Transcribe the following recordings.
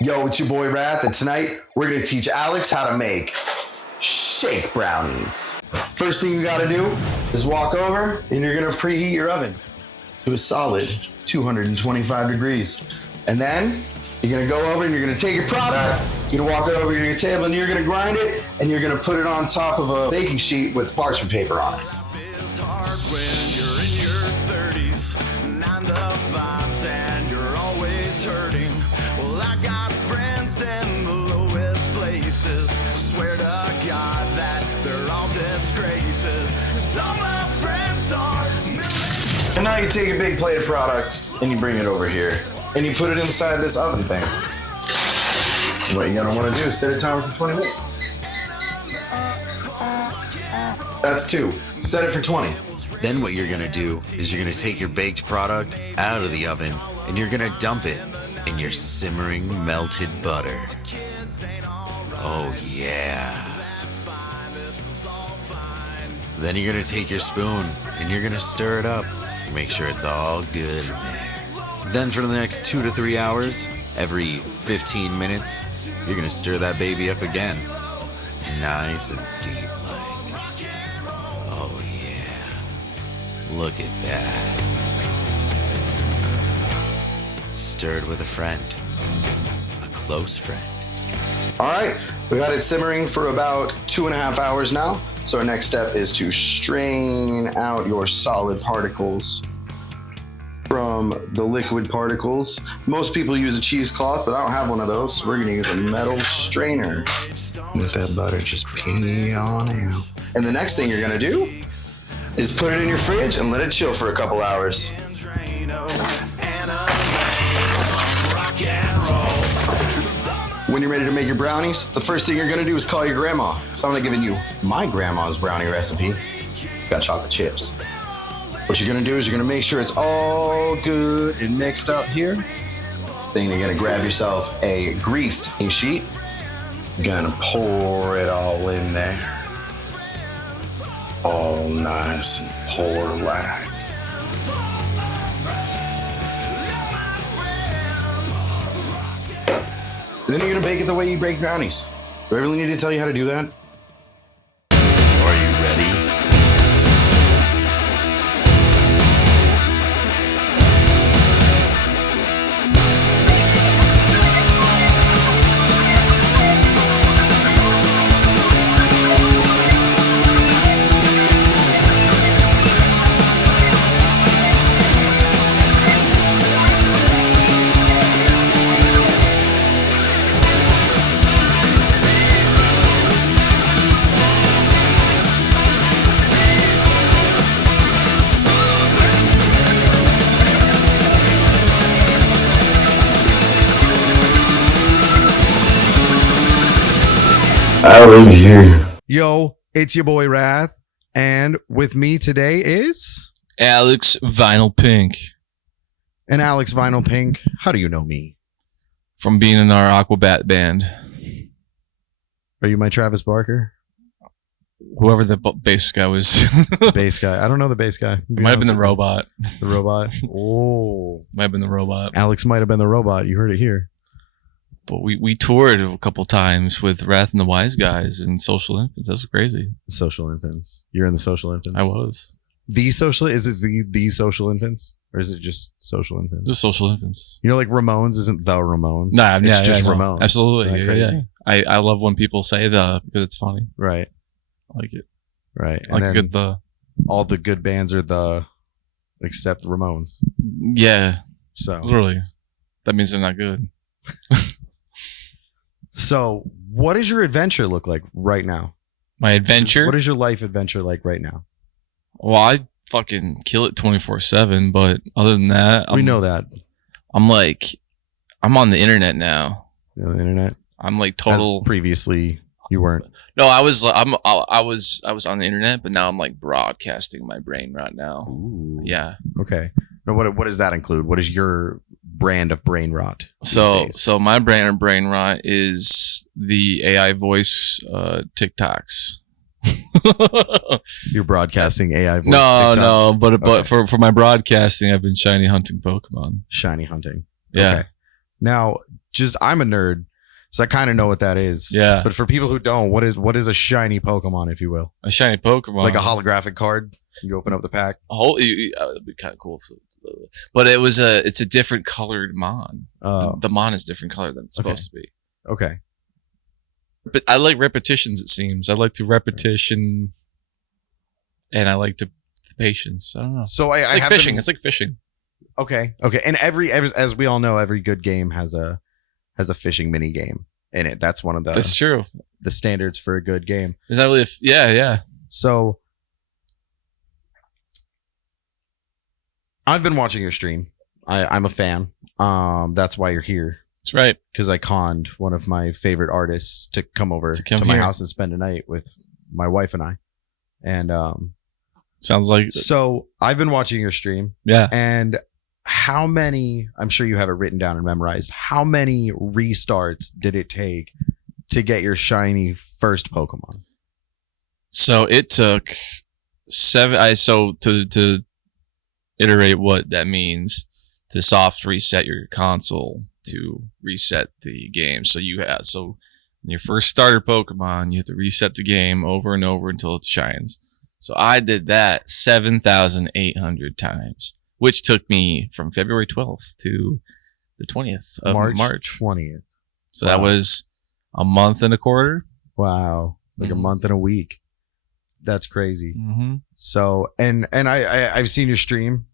Yo, it's your boy Rath, and tonight we're going to teach Alex how to make shake brownies. First thing you got to do is walk over and you're going to preheat your oven to a solid 225 degrees. And then you're going to go over and you're going to take your product, you're going to walk it over to your table and you're going to grind it and you're going to put it on top of a baking sheet with parchment paper on it. It's hard when you're in your 30s, 9 to 5s, and you're always hurting. Well, I got friends in the lowest places. Swear to God that they're all disgraces. Some of my friends are. And now you take a big plate of product and you bring it over here and you put it inside this oven thing. What you're gonna want to do is set a timer for 20 minutes. That's 2. Set it for 20. Then what you're gonna do is you're gonna take your baked product out of the oven and you're gonna dump it in your simmering melted butter. Oh yeah. Then you're gonna take your spoon and you're gonna stir it up. Make sure it's all good in there. Then for the next 2 to 3 hours, every 15 minutes, you're gonna stir that baby up again. Nice and deep like. Oh yeah. Look at that. Stirred with a friend. A close friend. All right, we got it simmering for about 2.5 hours now. So our next step is to strain out your solid particles from the liquid particles. Most people use a cheesecloth, but I don't have one of those. So we're gonna use a metal strainer. Let that butter just pee on out. And the next thing you're gonna do is put it in your fridge and let it chill for a couple hours. When you're ready to make your brownies, the first thing you're gonna do is call your grandma. So I'm gonna give you my grandma's brownie recipe. Got chocolate chips. What you're gonna do is you're gonna make sure it's all good and mixed up here. Then you're gonna grab yourself a greased sheet. You're gonna pour it all in there. All nice and pour like. Then you're gonna bake it the way you bake brownies. Do I really need to tell you how to do that? Are you ready? I live here. Yo, it's your boy Rath, and with me today is Alex VinylPink and Alex VinylPink. How do you know me? from being in our Aquabat band. Are you my Travis Barker? Whoever the bass guy was. Bass guy. I don't know the bass guy. It might have been the robot. The robot. Oh, Might have been the robot. Alex might have been the robot. You heard it here. But we toured a couple times with Wrath and the Wise Guys and Social Infants. That's crazy. Social Infants. You're in the Social Infants. I was. The Social is it the Social Infants, or is it just Social Infants? Just Social Infants. You know, like Ramones isn't the Ramones. Nah, it's yeah, just no. Ramones. Absolutely. Isn't that Yeah, crazy? yeah. I love when people say the because it's funny. Right. I like it. Right. I like a good the. All the good bands are the except Ramones. Yeah. So Literally. That means they're not good. So what does your adventure look like right now? My adventure. What is your life adventure like right now? Well, I fucking kill it 24/7, but other than that, We know that. I'm on the internet now. You know, the internet. I'm like total. As previously, you weren't. No, I was on the internet, but now I'm like broadcasting my brain right now. Ooh. Yeah. Okay. Now, what does that include? What is your brand of brain rot? these days? So my brand of brain rot is the AI voice TikToks. You're broadcasting AI voice. No, TikTok? no, but Okay. for my broadcasting, I've been shiny hunting Pokemon. Shiny hunting. Yeah. Okay. Now, just I'm a nerd, so I kind of know what that is. Yeah. But for people who don't, what is a shiny Pokemon, if you will? A shiny Pokemon. Like a holographic card? You open up the pack. It'd be kind of cool. But it's a different colored Mon. Oh. The Mon is different color than it's supposed to be. Okay. But I like repetitions, it seems. I like the repetition, and I like the patience. I don't know. So I It's like have fishing. been- It's like fishing. Okay. And every as we all know, every good game has a fishing mini game in it. That's one of That's true. the standards for a good game. Is that really? Yeah. So I've been watching your stream. I'm a fan. That's why you're here. That's right. Because I conned one of my favorite artists to come over to my here. house and spend a night with my wife and I. And Sounds like so I've been watching your stream. yeah. And how many, I'm sure you have it written down and memorized, how many restarts did it take to get your shiny first Pokemon? So it took 7. So to iterate what that means, to soft reset your console to reset the game. So in your first starter Pokemon, you have to reset the game over and over until it shines. So I did that 7,800 times, which took me from February 12th to the 20th of March. 20th. So that was a month and a quarter. Wow. Like a month and a week. That's crazy. Mm-hmm. So, and I've seen your stream.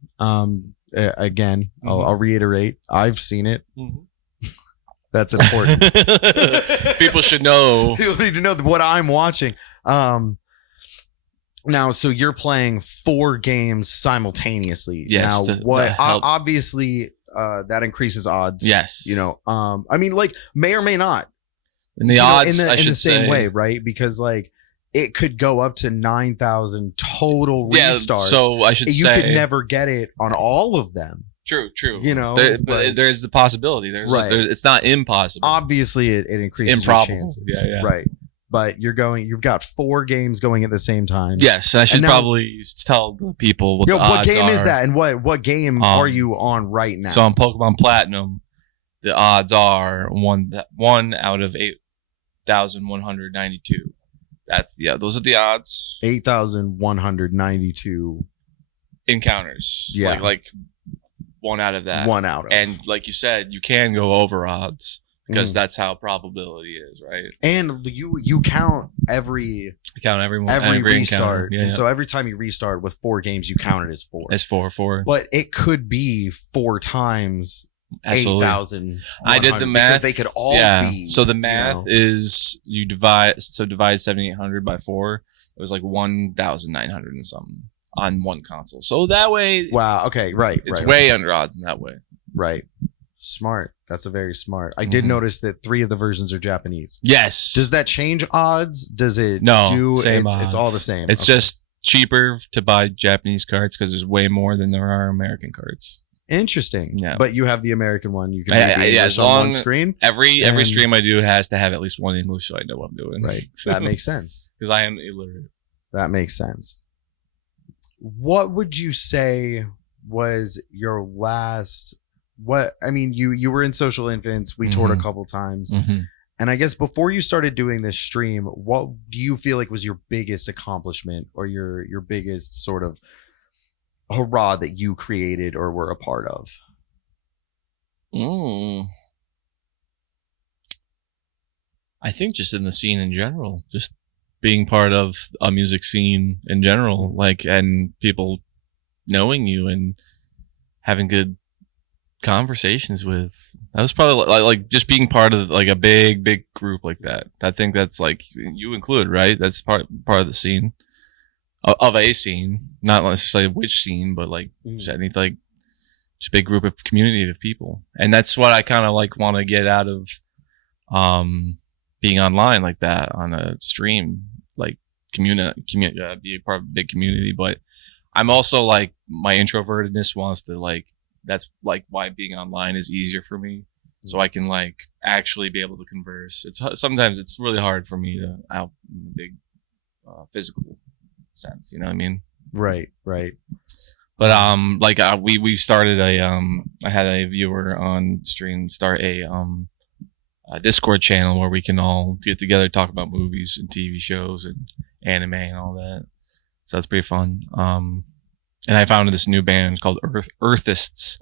Again, I'll reiterate. I've seen it. Mm-hmm. That's important. People should know. People need to know what I'm watching. Now, so you're playing 4 games simultaneously. Yes. Now, obviously, that increases odds. Yes. You know, I mean, like, may or may not. And the odds, in I should the same say. way, right? Because, like, it could go up to 9,000 total Yeah, restarts. so I should you say. could never get it on all of them. True. You know, but there's the possibility. Right. It's not impossible. Obviously, it increases Improbable. your chances. Yeah. Right. But you've got 4 games going at the same time. Yes, and I should now- probably tell the people what the odds what game is are. that, and what game are you on right now? So on Pokemon Platinum, the odds are one out of 8,192. Those are the odds. 8,192 Encounters. Yeah. Like 1 out of that. 1 out of. And like you said, you can go over odds because that's how probability is, right? And you count every I count every restart. encounter. And so every time you restart with 4 games, you count it as 4. It's 4. But it could be 4 times Absolutely. 8,000. I did the math. Because they could all be. So the math is you divide 7,800 by 4. It was like 1,900 and something on one console. So that way, Wow. Okay. Right. it's right, way under odds in that way. Right. Smart. That's a very smart. I did notice that 3 of the versions are Japanese. Yes. Does that change odds? Does it? No. Same it's odds. all the same. It's Okay. just cheaper to buy Japanese cards because there's way more than there are American cards. Interesting. Yeah. But you have the American one. You can Yeah, read the yeah, English as on one long- screen. Every And- stream I do has to have at least one English so I know what I'm doing. Right. That makes sense. Because I am illiterate. That makes sense. What would you say was your last? You were in Social Infants. We toured a couple times. Mm-hmm. And I guess before you started doing this stream, what do you feel like was your biggest accomplishment or your biggest sort of hurrah that you created or were a part of? I think just in the scene in general, just being part of a music scene in general, like, and people knowing you and having good conversations with. That was probably like just being part of like a big group like that. I think that's like you included, right? That's part of the scene of a scene, not necessarily which scene, but like just any like just big group of community of people, and that's what I kind of like want to get out of being online like that on a stream, like community, be a part of a big community. But I'm also like my introvertedness wants to like. That's like why being online is easier for me, so I can like actually be able to converse. Sometimes it's really hard for me to out in the big physical sense. You know what I mean? Right. But like we started I had a viewer on stream start a Discord channel where we can all get together, talk about movies and TV shows and anime and all that. So that's pretty fun. And I found this new band called Earthists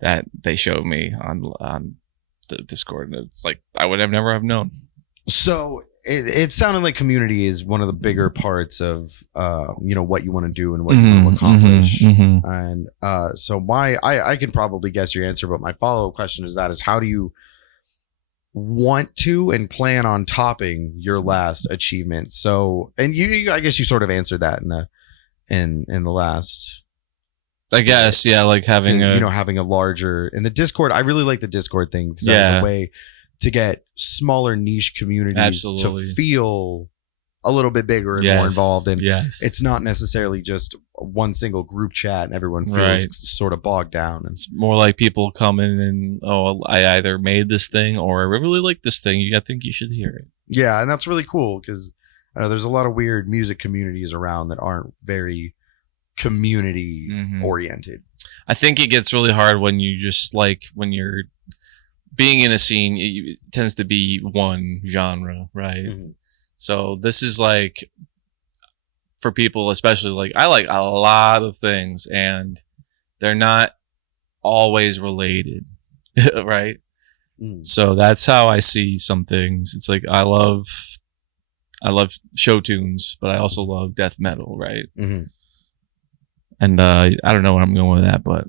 that they showed me on the Discord, and it's like I would have never have known. So it sounded like community is one of the bigger parts of what you want to do and what you want to accomplish. And so I can probably guess your answer, but my follow-up question is how do you want to and plan on topping your last achievement? So, and you I guess you sort of answered that in the last, I guess, yeah, like having having a larger in the Discord. I really like the Discord thing because that's a way to get smaller niche communities to feel a little bit bigger and more involved. And it's not necessarily just one single group chat and everyone feels sort of bogged down. It's more like people come in and, I either made this thing or I really like this thing. I think you should hear it. Yeah, and that's really cool because there's a lot of weird music communities around that aren't very community oriented. I think it gets really hard when you just when you're being in a scene, it tends to be one genre, right? So this is for people, especially I like a lot of things and they're not always related, right? So that's how I see some things. It's like I love show tunes, but I also love death metal, right? And I don't know where I'm going with that, but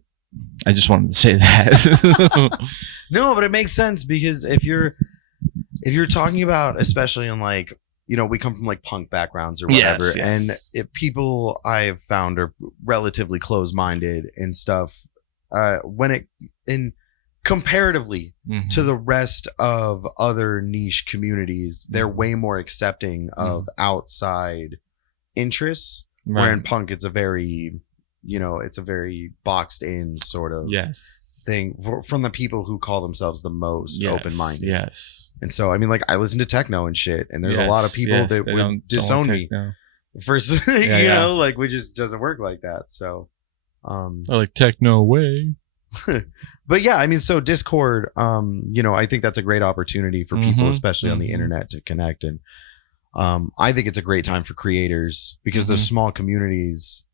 I just wanted to say that. No, but it makes sense because if you're talking about, especially in we come from punk backgrounds or whatever, and if people I've found are relatively closed-minded and stuff, comparatively to the rest of other niche communities, they're way more accepting of outside interests. Where in punk, it's a very boxed in sort of thing from the people who call themselves the most open-minded. Yes. And so, I listen to techno and shit, and there's a lot of people that would disown me first, which just doesn't work like that. So, I like techno way. But yeah, so Discord, I think that's a great opportunity for people, especially on the internet, to connect. And I think it's a great time for creators because those small communities,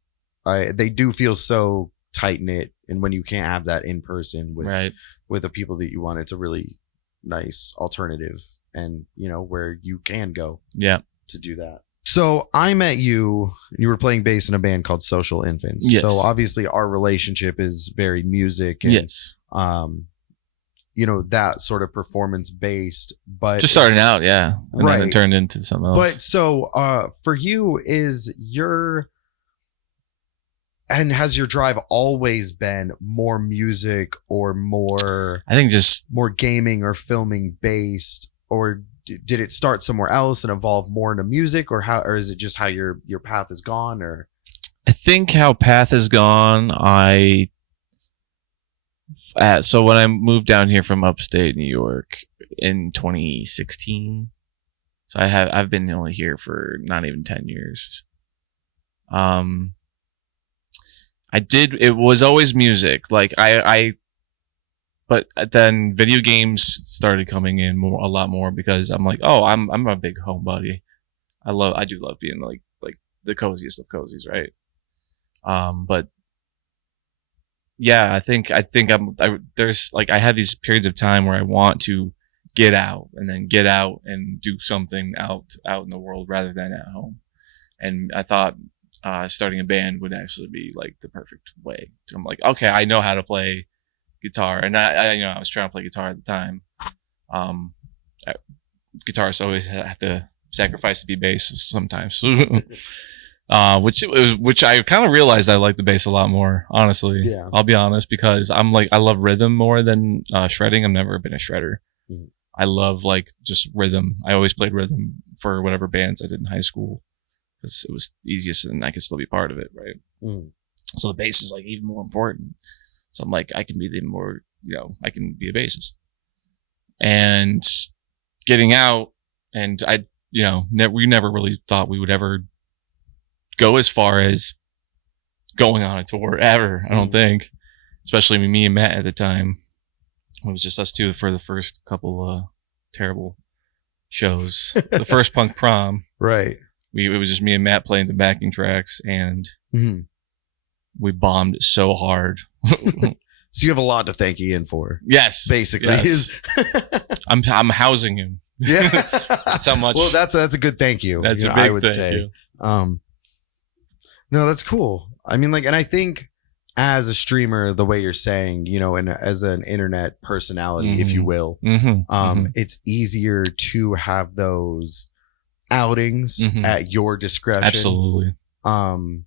they do feel so tight knit, and when you can't have that in person with the people that you want, it's a really nice alternative, and where you can go to do that. So I met you were playing bass in a band called Social Infants. So obviously our relationship is very music and that sort of performance based, but just starting out, and then it turned into something else. But so for you, has your drive always been more music or more, I think, just more gaming or filming based, or did it start somewhere else and evolve more into music, or is it just how your path has gone? Or I think how path has gone, so when I moved down here from upstate New York in 2016, so I've been only here for not even 10 years. It was always music. But then video games started coming in a lot more because I'm I'm a big homebody. I do love being like the coziest of cozies, right? But yeah, I think there's I have these periods of time where I want to get out and do something out in the world rather than at home. And I thought starting a band would actually be the perfect way. I'm okay, I know how to play guitar, and I was trying to play guitar at the time. Guitarists always have to sacrifice to be bass sometimes, which I kind of realized I like the bass a lot more, honestly. Yeah. I'll be honest, because I love rhythm more than shredding. I've never been a shredder. I love just rhythm. I always played rhythm for whatever bands I did in high school, because it was easiest and I could still be part of it, right? So the bass is even more important. So I'm I can be I can be a bassist. And getting out, and we never really thought we would ever go as far as going on a tour ever. I don't think, especially me and Matt at the time. It was just us two for the first couple terrible shows. The first punk prom, Right. it was just me and Matt playing the backing tracks, and we bombed so hard. So you have a lot to thank Ian for. Yes, Basically. yes. I'm housing him. Yeah. That's how much. Well, that's a good thank you. That's you a know, big I would thank say. you. No, that's cool. I mean, like, and I think as a streamer, the way you're saying, you know, and as an internet personality, if you will, it's easier to have those outings at your discretion. Absolutely. And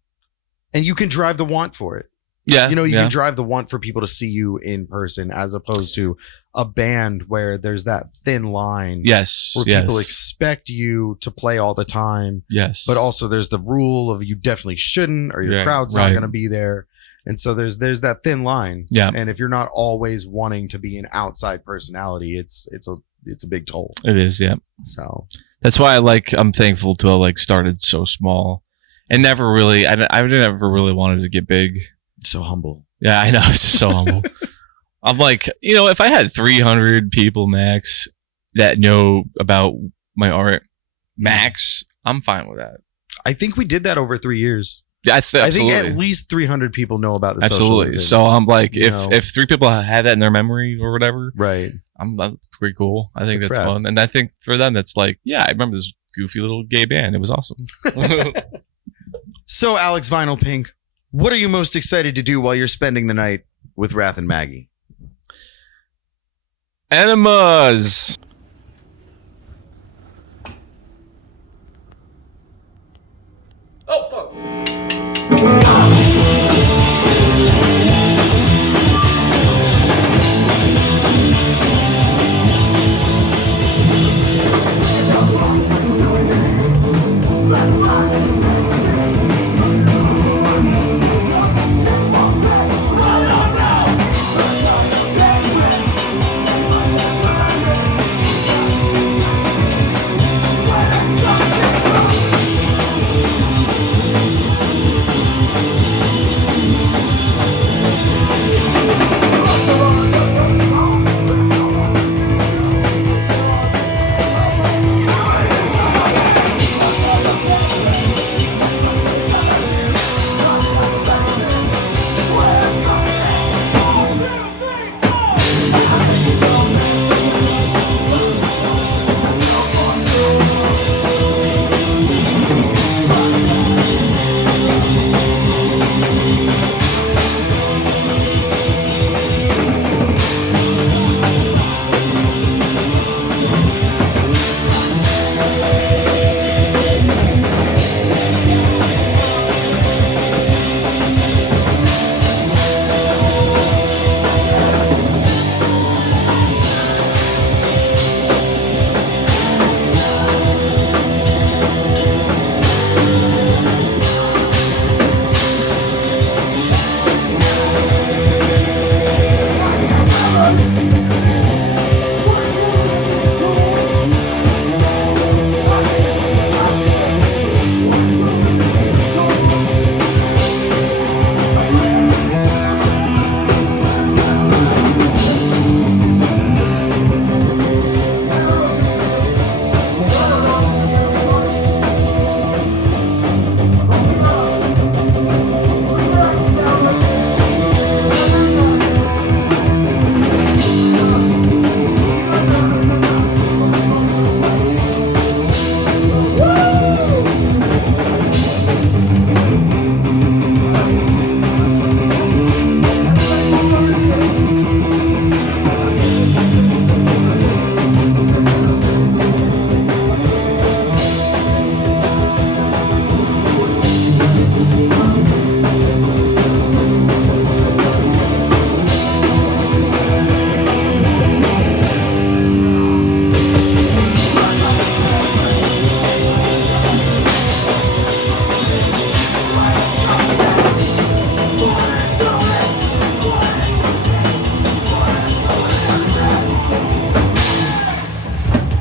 you can drive the want for it. Yeah. You know, you can drive the want for people to see you in person, as opposed to a band where there's that thin line. Yes. Where people expect you to play all the time. Yes. But also there's the rule of you definitely shouldn't, or your crowd's not going to be there. And so there's that thin line. Yeah. And if you're not always wanting to be an outside personality, it's a big toll. It is. Yeah. So that's why I'm thankful to have started so small and never really, I never really wanted to get big. So humble. Yeah, I know. It's just so humble. I'm like, you know, if I had 300 people max that know about my art max, I'm fine with that. I think we did that over 3 years. Yeah, I think at least 300 people know about the absolutely. So I'm like, if 3 people had that in their memory or whatever, right? That's pretty cool. I think that's rad. fun, and I think for them, that's like, yeah, I remember this goofy little gay band. It was awesome. So, Alex VinylPink, what are you most excited to do while you're spending the night with RATH and Maggie? Enemas. Oh fuck.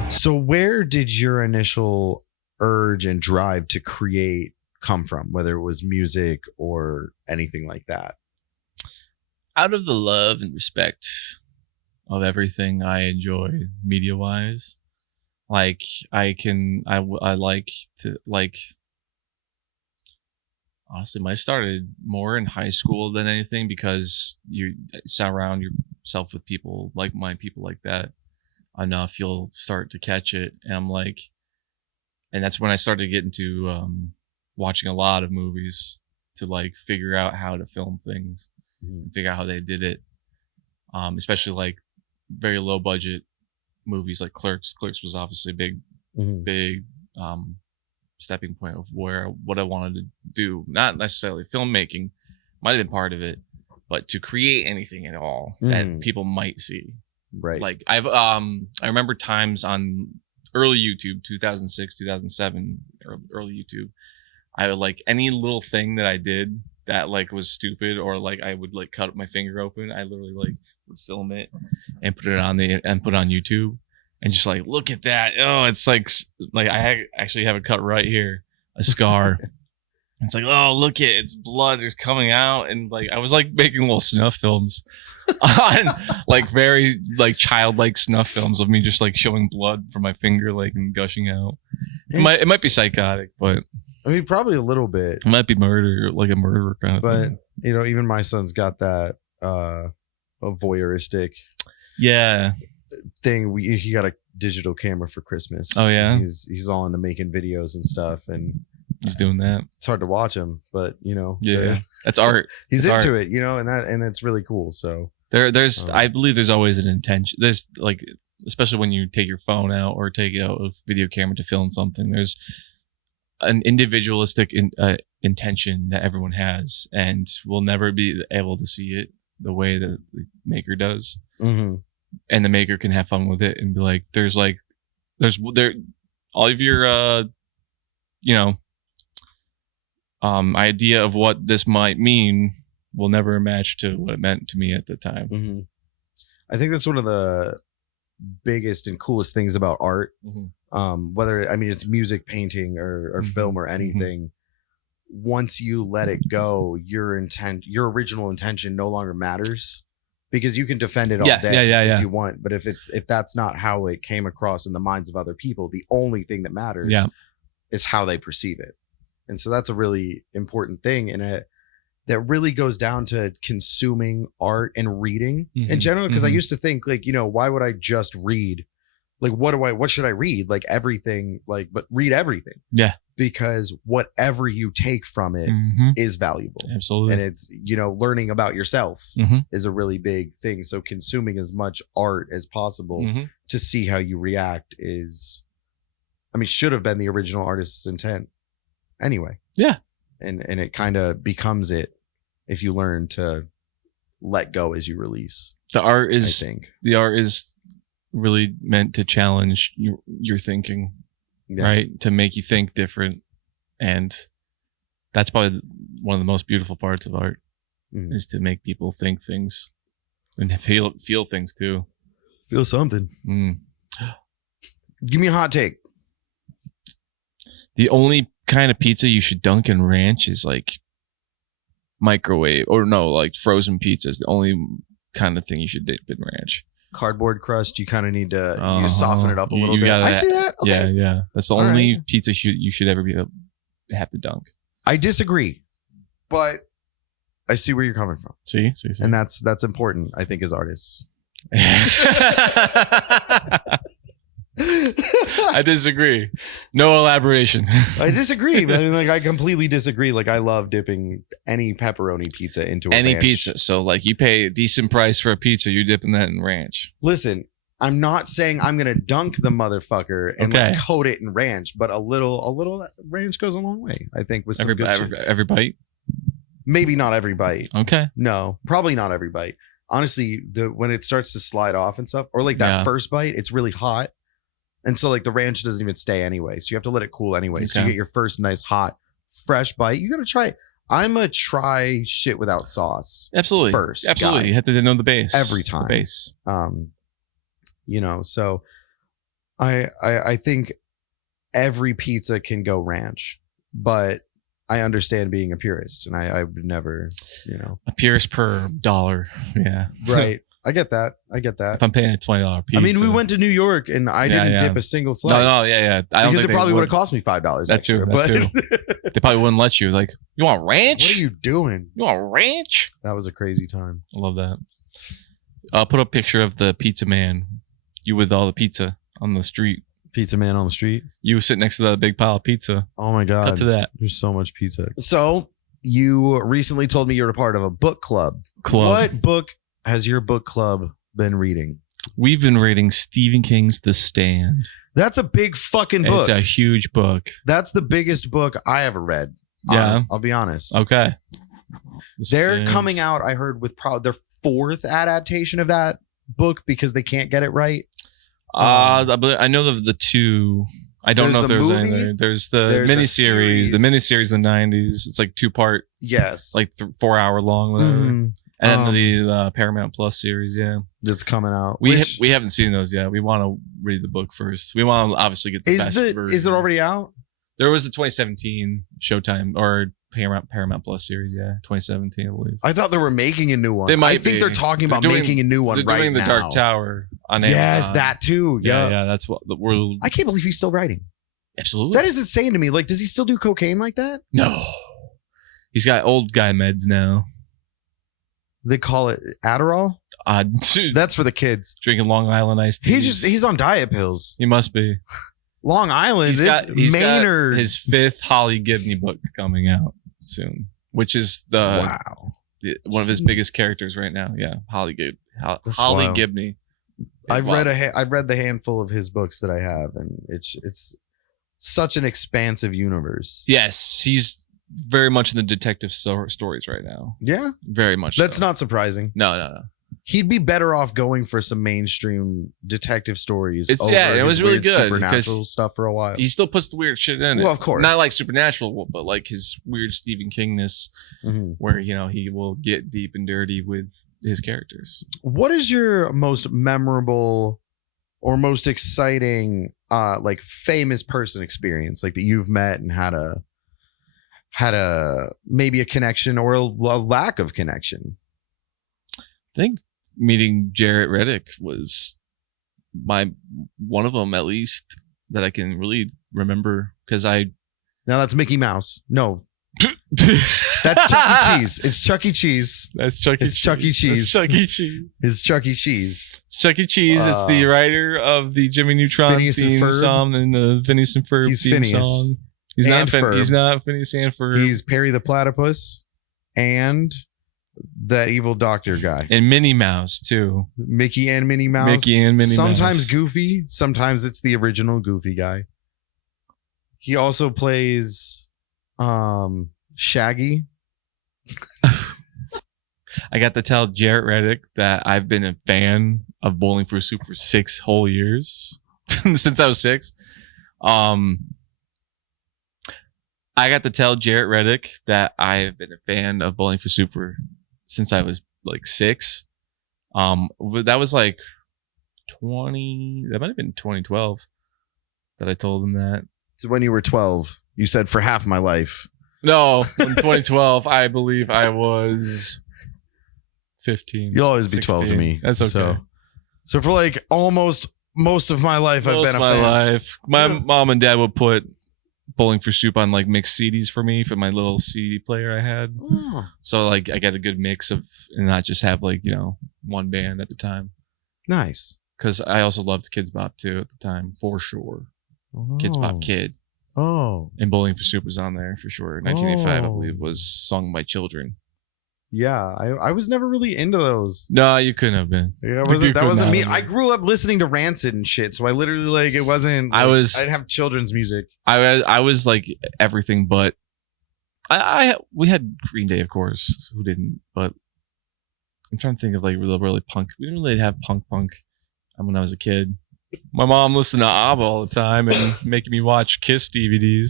So where did your initial urge and drive to create come from, whether it was music or anything like that? Out of the love and respect of everything I enjoy media wise, like I like to like. Honestly, I started more in high school than anything because you surround yourself with people like-minded people like that enough, you'll start to catch it. And I'm like, and that's when I started to get into watching a lot of movies to like figure out how to film things, and figure out how they did it. Especially like very low budget movies like Clerks. Clerks was obviously a big stepping point of what I wanted to do. Not necessarily filmmaking, might have been part of it, but to create anything at all that people might see. Right. Like I remember times on early YouTube, 2006, 2007, early YouTube, I would like any little thing that I did that like was stupid, or like I would like cut my finger open. I literally like would film it and put it on YouTube. And just like, look at that. Oh, it's like I actually have a cut right here, a scar. It's like, oh, look at it's blood is coming out. And like, I was like making little snuff films on like very like childlike snuff films of me just like showing blood from my finger, like and gushing out. It might be psychotic, but I mean, probably a little bit. It might be murder, like a murderer kind of thing. But, you know, even my son's got that a voyeuristic thing. He got a digital camera for Christmas. Oh yeah, he's all into making videos and stuff, and he's doing that. It's hard to watch him, but you know, that's art. He's it's into art. it, you know, and that's really cool. So there's I believe there's always an intention. There's like, especially when you take your phone out or take out a video camera to film something, there's an individualistic intention that everyone has, and we'll never be able to see it the way that the maker does. And the maker can have fun with it and be like, there's all of your idea of what this might mean will never match to what it meant to me at the time. I think that's one of the biggest and coolest things about art. Whether, I mean, it's music, painting, or film or anything. Once you let it go, your original intention no longer matters, because you can defend it all day if you want. But if that's not how it came across in the minds of other people, the only thing that matters is how they perceive it. And so that's a really important thing. And that really goes down to consuming art and reading in general. Because I used to think like, you know, why would I just read? Like, what should I read? Like everything, but read everything. Yeah. Because whatever you take from it is valuable. Absolutely. And it's, you know, learning about yourself is a really big thing. So consuming as much art as possible to see how you react should have been the original artist's intent anyway. Yeah. And it kind of becomes it if you learn to let go as you release. The art is really meant to challenge your thinking. Right, to make you think different, and that's probably one of the most beautiful parts of art is to make people think things and feel things too. Feel something. Give me a hot take. The only kind of pizza you should dunk in ranch is like microwave, or no, like frozen pizza is the only kind of thing you should dip in ranch. Cardboard crust, you kind of need to soften it up a little bit. I see that. Okay. Yeah. That's the only pizza you should ever have to dunk. I disagree, but I see where you're coming from. See, and that's important, I think, as artists. I disagree. No elaboration. I disagree. I mean, like, I completely disagree. Like, I love dipping any pepperoni pizza into any ranch. pizza. So, like, you pay a decent price for a pizza, you're dipping that in ranch. Listen, I'm not saying I'm gonna dunk the motherfucker and like, coat it in ranch, but a little ranch goes a long way. I think with some every bite. Maybe not every bite. Okay. No, probably not every bite. Honestly, when it starts to slide off and stuff, or like that first bite, it's really hot. And so like the ranch doesn't even stay anyway. So you have to let it cool anyway. Okay. So you get your first nice hot, fresh bite. You got to try it. I'm a try shit without sauce. Absolutely. First. Absolutely. Guy. You have to know the base. Every time. The base. You know, so I think every pizza can go ranch, but I understand being a purist, and I would never, A purist per dollar. Yeah. Right. I get that. If I'm paying a $20 piece. I mean, we went to New York, and I didn't dip a single slice. No, yeah. I don't because think it probably would have cost me $5 That extra. too. But They probably wouldn't let you. Like, you want ranch? what are you doing? You want ranch? That was a crazy time. I love that. I'll put a picture of the pizza man. You with all the pizza on the street. Pizza man on the street. You sitting next to that big pile of pizza. Oh my God. Cut to that. There's so much pizza. So you recently told me you're a part of a book club. What book has your book club been reading? We've been reading Stephen King's The Stand. That's a big fucking book. It's a huge book. That's the biggest book I ever read. Yeah. I'll be honest. Okay. They're coming out, I heard, with probably their 4th adaptation of that book because they can't get it right. I know of the 2. I don't know if there's any there. There's the miniseries. The miniseries in the 90s. It's like 2-part. Yes. Like 4 hour long, whatever. Mm-hmm. And then the Paramount Plus series, yeah. That's coming out. We haven't seen those yet. We want to read the book first. We want to obviously get the best version. Is it already out? There was the 2017 Showtime or Paramount Plus series, yeah. 2017, I believe. I thought they were making a new one. I think they're talking about making a new one right now. They're doing the Dark Tower on Amazon. Yes, that too. Yeah, that's what the world. I can't believe he's still writing. Absolutely. That is insane to me. Like, does he still do cocaine like that? No. He's got old guy meds now. They call it Adderall? That's for the kids. Drinking Long Island iced tea. He's on diet pills. He must be. Long Island. He's got his 5th Holly Gibney book coming out soon, which is one of his biggest characters right now. Yeah, Holly Gibney. I've read the handful of his books that I have, and it's such an expansive universe. Yes, he's very much in the detective stories right now. Yeah, very much. That's not surprising. No. He'd be better off going for some mainstream detective stories. It was really good. Supernatural stuff for a while. He still puts the weird shit in it. Well, of course, not like Supernatural, but like his weird Stephen Kingness, where he will get deep and dirty with his characters. What is your most memorable or most exciting, like famous person experience, like that you've met and had a maybe a connection or a lack of connection? I think meeting Jarrett Reddick was one of them, at least, that I can really remember, because now that's Mickey Mouse. No, that's Chuck E. Cheese. It's Chuck E. Cheese. That's Chuck E. It's Chuck E. Cheese. It's Chuck E. Cheese. It's Chuck E. Cheese. It's Chuck E. Cheese. It's the writer of the Jimmy Neutron theme song and the Phineas and Ferb theme song. He's not Phineas and Ferb. He's Perry the Platypus and that evil doctor guy. And Minnie Mouse, too. Mickey and Minnie Mouse. Sometimes Goofy. Sometimes it's the original Goofy guy. He also plays Shaggy. I got to tell Jarrett Reddick that I've been a fan of Bowling for Soup for 6 whole years. Since I was 6. I got to tell Jarrett Reddick that I have been a fan of Bowling for Soup since I was like 6. That was like that might have been 2012 that I told him that. So when you were 12, you said for half my life. No, in 2012, I believe I was 15. You'll always 16. be 12 to me. That's okay. So for like almost most of my life, I've been a fan. Life. My mom and dad would put Bowling for Soup on like mixed CDs for me for my little CD player I had. Oh. So like I got a good mix of, and not just have like, one band at the time. Nice. Because I also loved Kids Bop too at the time, for sure. Oh. Kids Bop Kid. Oh. And Bowling for Soup was on there for sure. 1985, I believe, was sung by children. Yeah, I was never really into those. No, you couldn't have been. Yeah, that wasn't me. I grew up listening to Rancid and shit, so I literally like it wasn't. Like, I didn't have children's music. I was like everything, but we had Green Day, of course. Who didn't? But I'm trying to think of like really punk. We didn't really have punk when I was a kid. My mom listened to ABBA all the time and making me watch Kiss DVDs.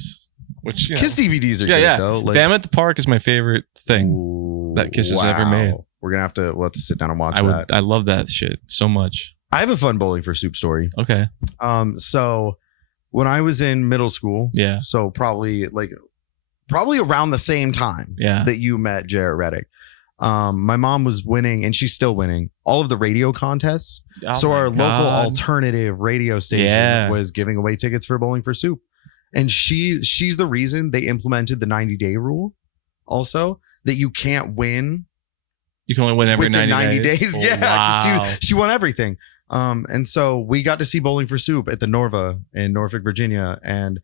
Which Kiss DVDs are good though. Like, Damn at the Park is my favorite thing that Kiss has ever made. We'll have to sit down and watch that. I love that shit so much. I have a fun Bowling for Soup story. Okay. So when I was in middle school, yeah. So probably like probably around the same time that you met Jarrett Reddick. My mom was winning, and she's still winning, all of the radio contests. So our local alternative radio station was giving away tickets for Bowling for Soup. And she's the reason they implemented the 90-day rule also, that you can't win. You can only win every within 90 days. Oh, yeah. Wow. She won everything. And so we got to see Bowling for Soup at the Norva in Norfolk, Virginia. And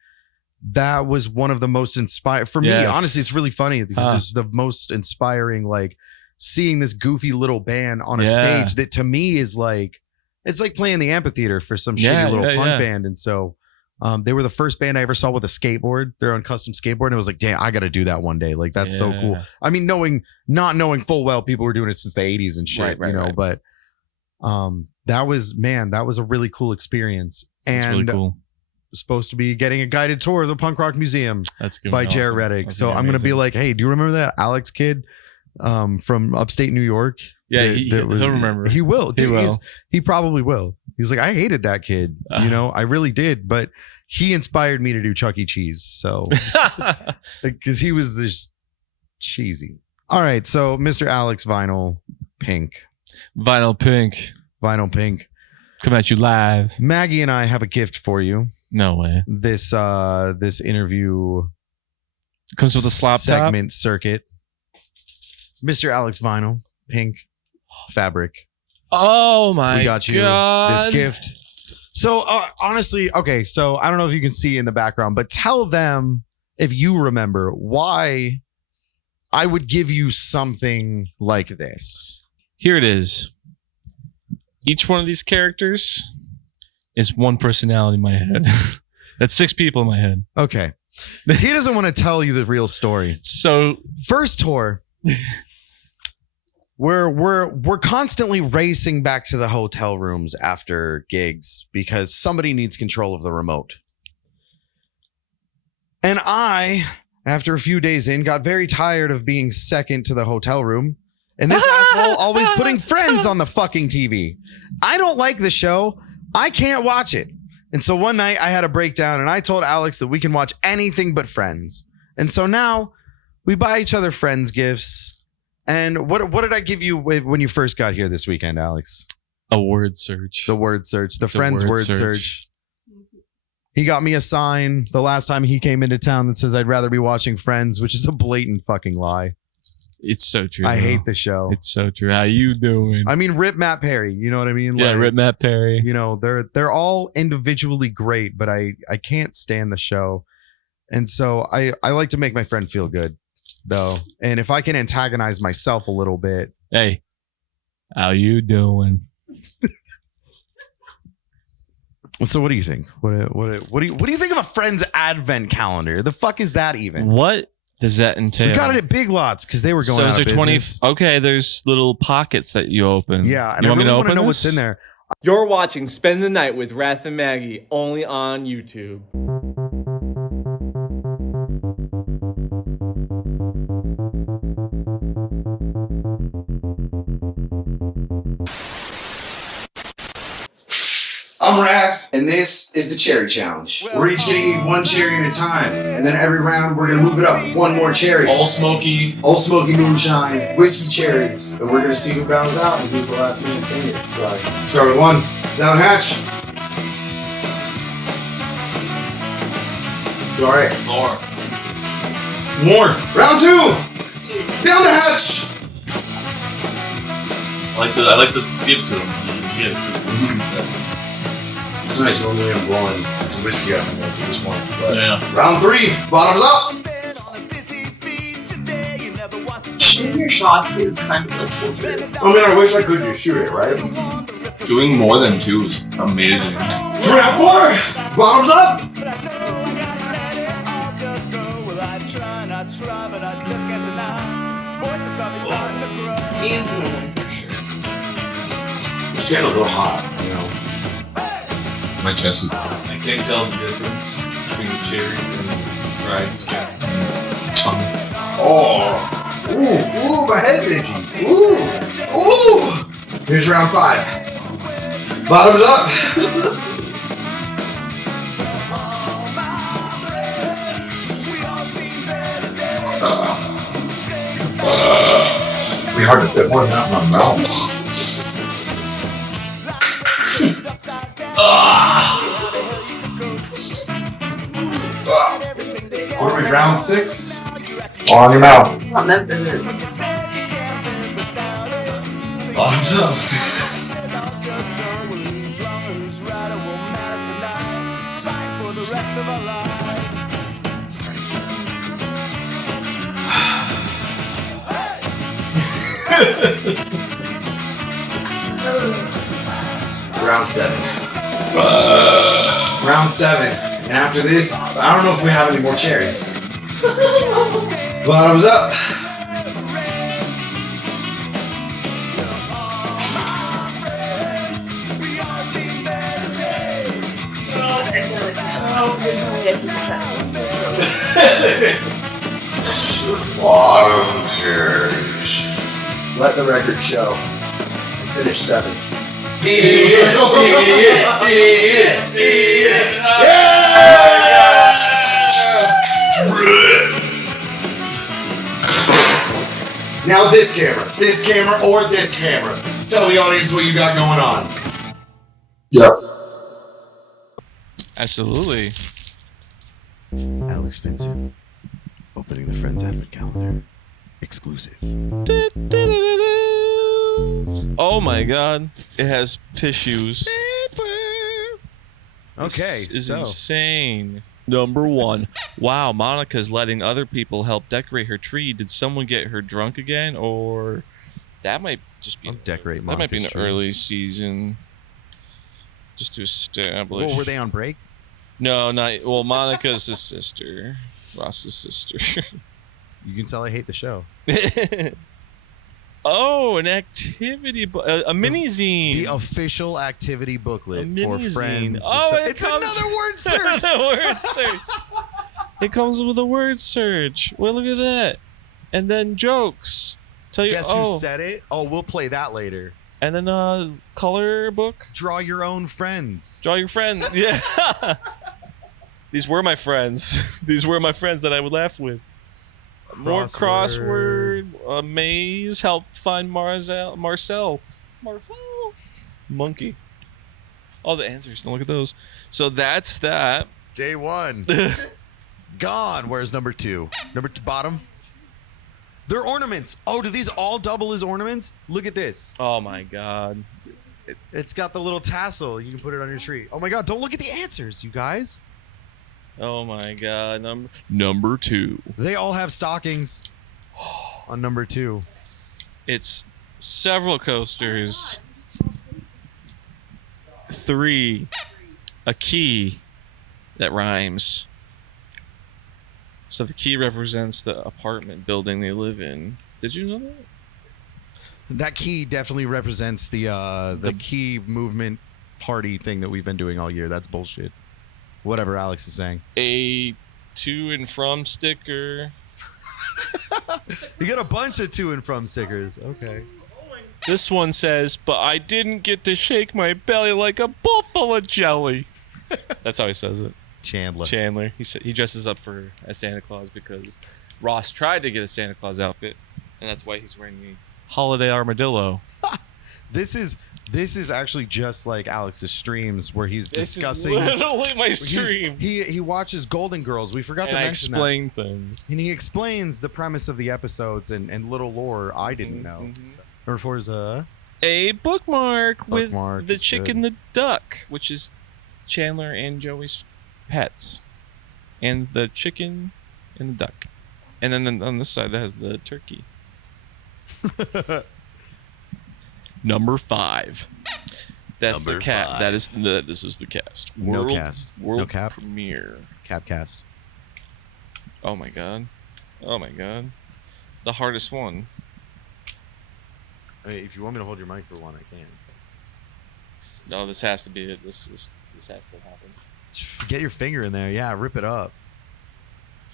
that was one of the most inspired for me. Honestly, it's really funny because it's the most inspiring, like seeing this goofy little band on a stage that to me is like, it's like playing the amphitheater for some shitty little punk band. And so they were the first band I ever saw with a skateboard, their own custom skateboard. And it was like, damn, I got to do that one day. Like, that's so cool. I mean, not knowing full well people were doing it since the 80s and shit, but that was a really cool experience. And that's really cool. Supposed to be getting a guided tour of the Punk Rock Museum by Jarrett Reddick. So I'm going to be like, hey, do you remember that Alex kid from upstate New York? Yeah, he'll remember. He will. Dude, he probably will. He's like, I hated that kid. I really did. But he inspired me to do Chuck E. Cheese. So, because he was this cheesy. All right. So, Mr. Alex VinylPink. VinylPink. Come at you live. Maggie and I have a gift for you. No way. This interview comes with a slop segment circuit. Mr. Alex VinylPink fabric. Oh my God. We got you this gift. So honestly, okay, so I don't know if you can see in the background, but tell them if you remember why I would give you something like this. Here it is. Each one of these characters is one personality in my head. That's 6 people in my head. Okay. He doesn't want to tell you the real story. So first tour, we're constantly racing back to the hotel rooms after gigs because somebody needs control of the remote. And I, after a few days in, got very tired of being second to the hotel room. And this asshole always putting Friends on the fucking TV. I don't like the show. I can't watch it. And so one night I had a breakdown and I told Alex that we can watch anything but Friends. And so now we buy each other Friends gifts. And what did I give you when you first got here this weekend, Alex? A word search. The word search. The Friends word search. He got me a sign the last time he came into town that says I'd rather be watching Friends, which is a blatant fucking lie. It's so true. I hate the show. It's so true. How you doing? I mean, rip Matt Perry. You know what I mean? Yeah, rip Matt Perry. You know, they're all individually great, but I can't stand the show. And so I like to make my friend feel good, though. And if I can antagonize myself a little bit. Hey, how you doing? So what do you think? What do you think of a Friends advent calendar? The fuck is that even? What does that entail? We got it at Big Lots because they were going out of business. Okay, there's little pockets that you open. Yeah, and you I want really me to want to open know this? what's in there. You're watching Spend the Night with RATH and Maggie, only on YouTube. I'm Wrath, and this is the Cherry Challenge. We're each gonna eat one cherry at a time, and then every round we're gonna move it up one more cherry. All smoky moonshine, whiskey cherries, and we're gonna see who bounds out and who's the last man standing. So, start with one, down the hatch. All right. More. Round 2. Down the hatch. I like the give to him. It's nice. Normally I'm blowing the whiskey out of this one. But Yeah. Round 3. Bottoms up. Shooting your shots is kind of like torture. I mean, I wish I could just shoot it, right? Doing more than 2 is amazing. Round 4. Bottoms up. It's getting a little hot, you know. My chest is. I can't tell the difference between the cherries and the dried skin. Tongue. Oh. Ooh, my head's itchy. Ooh. Here's round 5. Bottoms up. be hard to fit more than that in my mouth. What are we, round 6? All on your mouth. I'm meant for this. Bottoms up. Round 7. Round 7. And after this, I don't know if we have any more cherries. Bottoms up. Bottom cherries. Let the record show. I finished 7. Now this camera, or this camera. Tell the audience what you got going on. Yep. Absolutely. Alex Vincent, opening the Friends Advent calendar. Exclusive. Oh my god. It has tissues. Okay, This is so insane. Number 1. Wow, Monica's letting other people help decorate her tree. Did someone get her drunk again? Or that might just be I'll decorate that might be an Monica's tree. early season. Just to establish. Well, were they on break? No, not well, Monica's his sister. Ross's sister. You can tell I hate the show. Oh, an activity a mini-zine. The official activity booklet A for mini-zine. Friends. Oh, It's another word search. A word search. It comes with a word search. Well, look at that. And then jokes. Tell you. Guess oh, who said it? Oh, we'll play that later. and then color book. Draw your own friends. Draw your friend. Yeah. These were my friends. These were my friends that I would laugh with. More crossword. A maze. Help find Marcel. Monkey. All the answers. Don't look at those. So that's that. Day 1. Gone. Where's number 2? Number 2, bottom. They're ornaments. Oh, do these all double as ornaments? Look at this. Oh my god. It's got the little tassel. You can put it on your tree. Oh my god, don't look at the answers, you guys. Oh my god. Number 2. They all have stockings on number 2. It's several coasters. 3. A key that rhymes. So the key represents the apartment building they live in. Did you know that? That key definitely represents the key movement party thing that we've been doing all year. That's bullshit. Whatever Alex is saying. A to and from sticker. You got a bunch of to and from stickers. Okay. This one says, but I didn't get to shake my belly like a bowl full of jelly. That's how he says it. Chandler. He dresses up as Santa Claus because Ross tried to get a Santa Claus outfit, and that's why he's wearing the holiday armadillo. This is actually just like Alex's streams where he's discussing. This is literally my stream. He watches Golden Girls. We forgot to mention that. I explain things. And he explains the premise of the episodes and little lore I didn't know. So, number 4 is a bookmark with the is chick good. and the duck, which is Chandler and Joey's pets, and the chicken and the duck, and then on this side it has the turkey. Number 5. That's Number the cat. 5. This is the cast. No World, cast. World No cap. premiere. Capcast. Oh my god. The hardest one. I mean, if you want me to hold your mic for one, I can. No, this has to be it. This has to happen. Get your finger in there. Yeah, rip it up.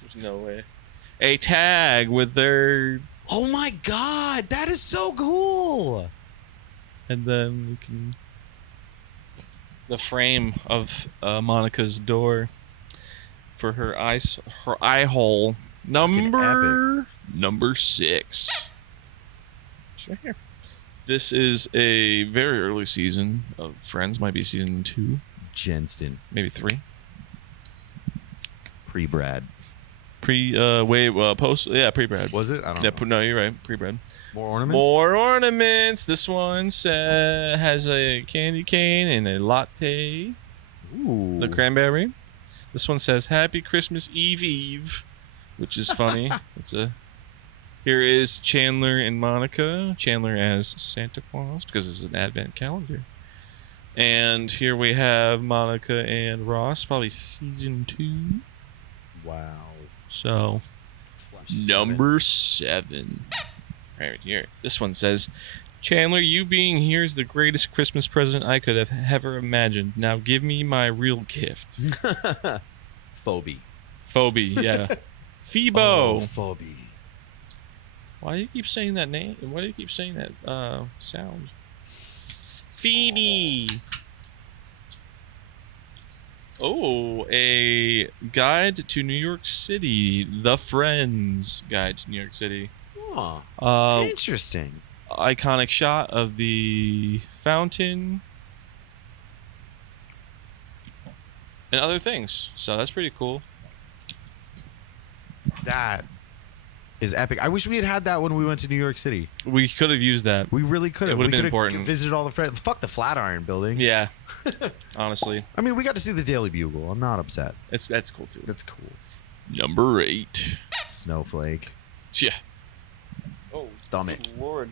There's no way. A tag with their. Oh my god, that is so cool. And then we can. The frame of Monica's door for her eye hole. Number 6. It's right here. This is a very early season of Friends. Might be season 2, Jenston. maybe 3. Pre-Brad. Post. Yeah, pre-Brad. Was it? I don't know. No, you're right. Pre-Brad. More ornaments? More ornaments. This one has a candy cane and a latte. Ooh. The cranberry. This one says Happy Christmas Eve, which is funny. Here is Chandler and Monica. Chandler as Santa Claus because it's an advent calendar. And here we have Monica and Ross, probably season 2. Wow. So, number 7. Right here. This one says, Chandler, you being here is the greatest Christmas present I could have ever imagined. Now give me my real gift. Phoebe. Yeah. Phoebo. Oh, Phoebe. Why do you keep saying that name? Why do you keep saying that sound? Phoebe. Oh, a guide to New York City. The Friends Guide to New York City. Oh, interesting. Iconic shot of the fountain and other things. So that's pretty cool. That is epic. I wish we had that when we went to New York City. We could have used that. We really could have. It would have We been could important. Visited all the friends. Fuck the Flatiron building. Yeah. Honestly. I mean, we got to see the Daily Bugle. I'm not upset. That's cool too. That's cool. Number 8. Snowflake. Yeah. Oh, Thumb it. Lord.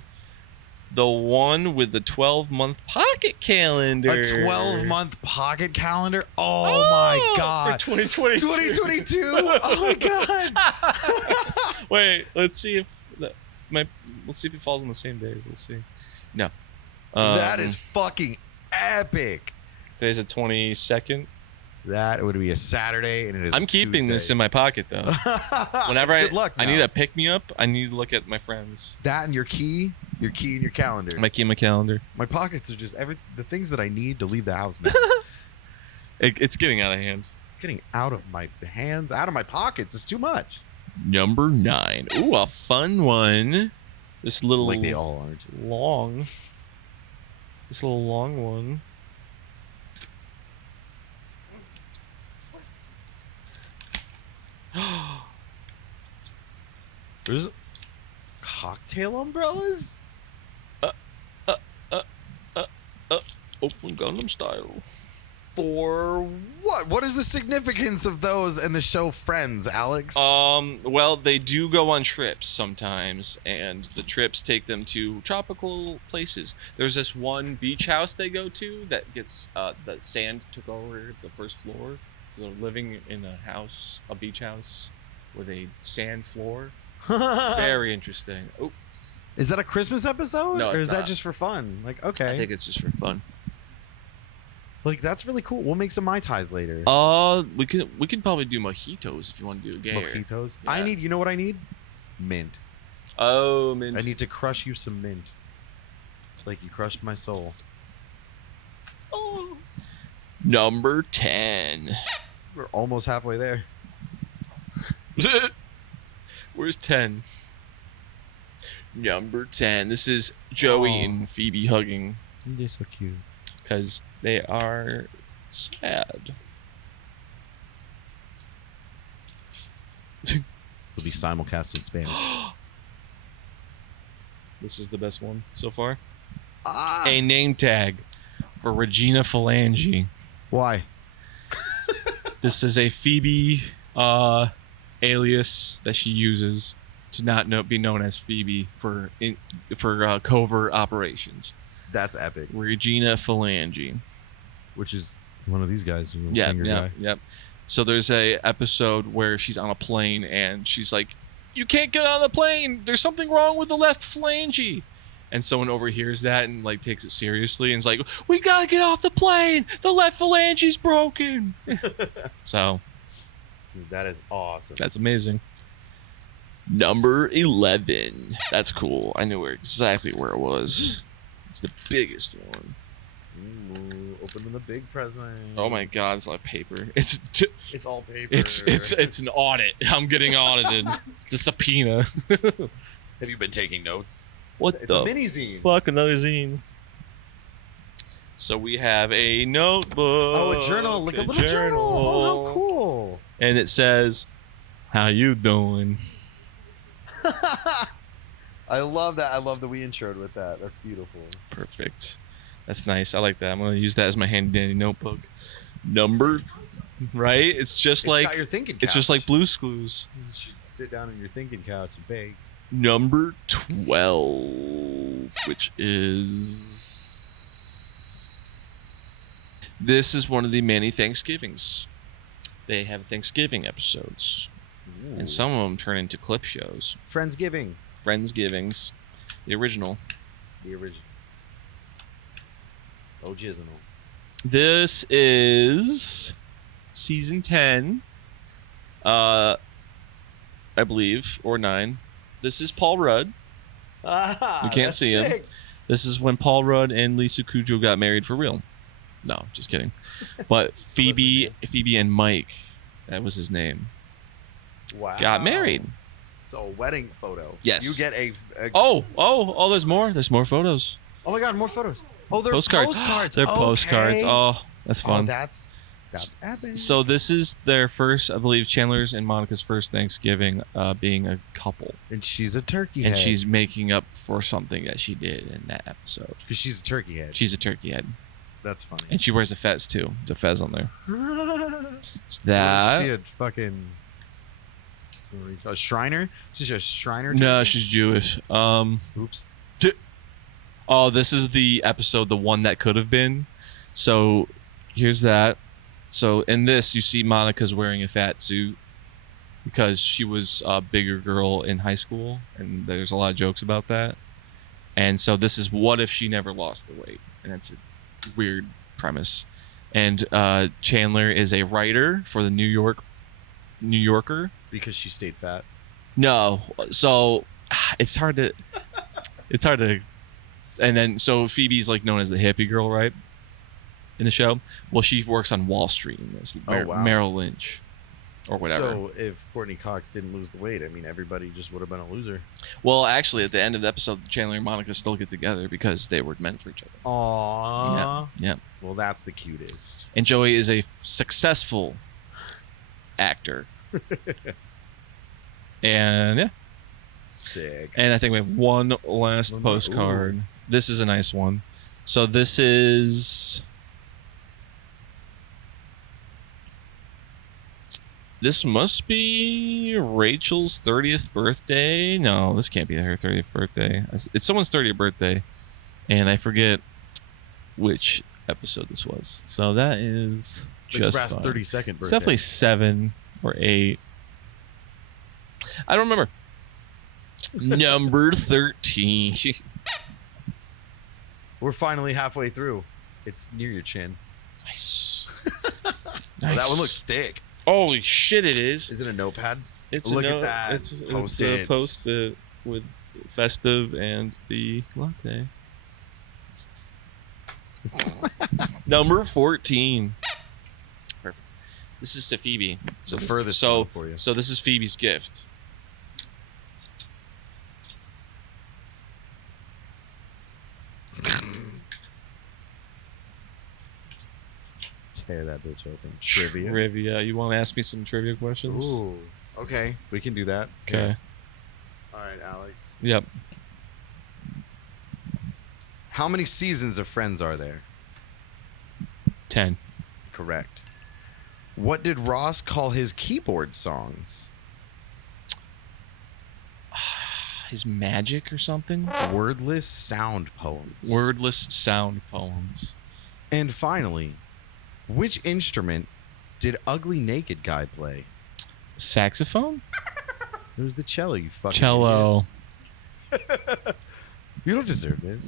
The one with the 12-month pocket calendar. A 12-month pocket calendar? Oh my God. For 2022. 2022? Oh my God. Wait, let's see if it falls on the same days. We'll see. No. That is fucking epic. Today's the 22nd. That would be a Saturday, and it is. I'm keeping this in my pocket though. Whenever Good luck I now. need a pick me up, I need to look at my friends. That and your key and your calendar. My key and my calendar. My pockets are just the things that I need to leave the house now. It's getting out of hand. It's getting out of my hands, out of my pockets. It's too much. Number 9. Ooh, a fun one. This little Like they all aren't. long. This little long one. There's cocktail umbrellas? Open Gundam style. For what? What is the significance of those in the show Friends, Alex? Well, they do go on trips sometimes, and the trips take them to tropical places. There's this one beach house they go to that gets the sand took over the first floor, so they're living in a beach house with a sand floor. Very interesting. Oh, Is that a Christmas episode? No, or it's is that not. just for fun? Like, okay. I think it's just for fun. Like, that's really cool. We'll make some Mai Tais later. We could probably do mojitos if you want to do a gayer. Mojitos. Yeah. You know what I need? Mint. Oh, mint. I need to crush you some mint. Like you crushed my soul. Oh. Number 10. We're almost halfway there. Where's 10? Number 10. This is Joey and Phoebe hugging They're so cute. because they are sad. It'll be simulcast in Spanish. This is the best one so far. Ah. A name tag for Regina Phalange. Why? This is a Phoebe alias that she uses to not be known as Phoebe for covert operations. That's epic. Regina Phalange. Which is one of these guys. Yep. So there's a episode where she's on a plane and she's like, "You can't get on the plane. There's something wrong with the left phalange." And someone overhears that and like takes it seriously and is like, "We gotta get off the plane. The left phalange's broken." So That is awesome. that's amazing. Number 11. That's cool. I knew exactly where it was. It's the biggest one. Ooh, opening the big present. Oh my god, it's like paper. It's all paper. it's an audit. I'm getting audited. It's a subpoena. Have you been taking notes? What It's the a mini zine. fuck? Another zine. So we have a notebook. Oh, a journal. Like a little journal. Oh, how cool. And it says, "How you doing?" I love that. I love that we introed with that. That's beautiful. Perfect. That's nice. I like that. I'm gonna use that as my handy dandy notebook. Number, right? It's just like got your thinking couch. it's just like Blue's Clues. You should sit down on your thinking couch and bake. Number 12, which is this is one of the many Thanksgivings. They have Thanksgiving episodes, and some of them turn into clip shows. Friendsgiving. Friendsgivings, the original. The original. Original. This is season 10, I believe, or 9. This is Paul Rudd. You can't see him. This is when Paul Rudd and Lisa Kudrow got married for real. No, just kidding. But Phoebe and Mike, that was his name, got married. So a wedding photo. Yes. You get a Oh, there's more. There's more photos. Oh my god, more photos. Oh, they're Postcards. They're postcards. Oh, that's fun. Oh, that's epic. So this is their first, I believe, Chandler's and Monica's first Thanksgiving being a couple. And she's a turkey And head. she's making up for something that she did in that episode. Because she's a turkey head. She's a turkey head. That's funny. And she wears a fez, too. There's a fez on there. Is That. she a fucking... A Shriner? She's a Shriner? No, turkey? she's Jewish. Oops. Oh, this is the episode, the one that could have been. So here's that. So in this, you see Monica's wearing a fat suit because she was a bigger girl in high school, and there's a lot of jokes about that. And so this is what if she never lost the weight, and that's a weird premise. And Chandler is a writer for the New Yorker. Because she stayed fat. No, so it's hard to. And then so Phoebe's like known as the hippie girl, right? In the show, well, she works on Wall Street in this. Merrill Lynch, or whatever. So if Courtney Cox didn't lose the weight, I mean, everybody just would have been a loser. Well, actually, at the end of the episode, Chandler and Monica still get together because they were meant for each other. Aww. Yeah. Well, that's the cutest. And Joey is a successful actor. And yeah. Sick. And I think we have one last postcard. This is a nice one. So this is. This must be Rachel's 30th birthday. No, this can't be her 30th birthday. It's someone's 30th birthday, and I forget which episode this was. So that is just Express fine. 32nd birthday. It's definitely 7 or 8. I don't remember. Number 13. We're finally halfway through. It's near your chin. Nice. Oh, that one looks thick. Holy shit, it is. Is it a notepad? It's Look a at that. It's Post-its. a post-it with festive and the latte. Number 14. Perfect. This is to Phoebe. So The furthest one for you. So this is Phoebe's gift. Tear that bitch open. Trivia. Trivia. You want to ask me some trivia questions? Ooh. Okay. We can do that. Okay. All right, Alex. Yep. How many seasons of Friends are there? 10. Correct. What did Ross call his keyboard songs? His magic or something? Wordless sound poems. Wordless sound poems. And finally, which instrument did Ugly Naked Guy play? Saxophone? It was the cello, you fucking Cello. idiot. You don't deserve this.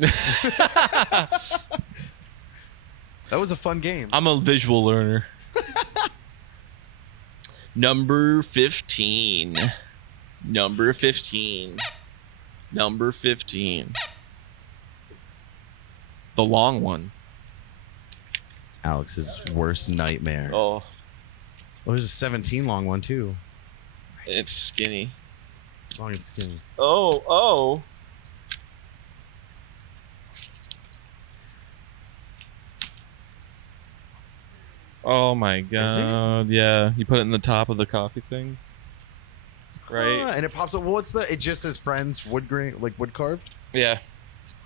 That was a fun game. I'm a visual learner. Number 15. Number 15. Number 15. The long one. Alex's worst nightmare. Oh, There's a 17 long one too. it's skinny. Long and skinny. Oh. Oh my god! Yeah, you put it in the top of the coffee thing, right? And it pops up. What's the? It just says friends wood grain, like wood carved. Yeah,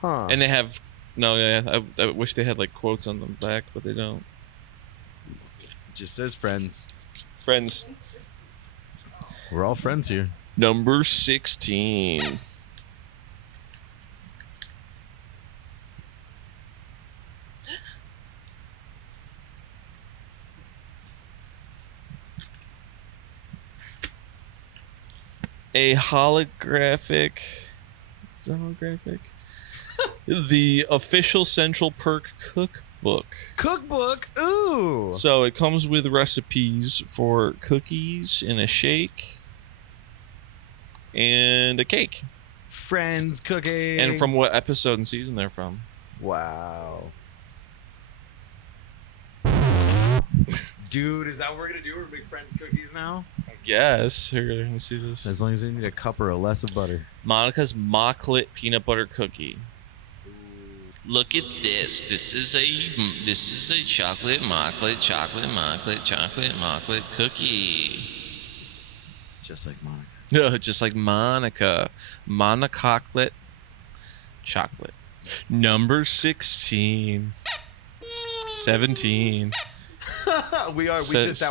Huh. and they have I wish they had like quotes on the back, but they don't. It just says friends. Friends. We're all friends here. Number 16. A holographic. Is that holographic? The official Central Perk cookbook. Cookbook. Ooh. So it comes with recipes for cookies and a shake and a cake. Friends cooking. And from what episode and season they're from. Wow. Dude, is that what we're gonna do? We're gonna make friends cookies now? I guess. Here, let me see this. As long as you need a cup or a less of butter. Monica's Mocklet peanut butter cookie. Look at this. This is a chocolate mocklet cookie. Just like Monica. No, just like Monica. Monococklet chocolate. Number 16. 17. That was 16.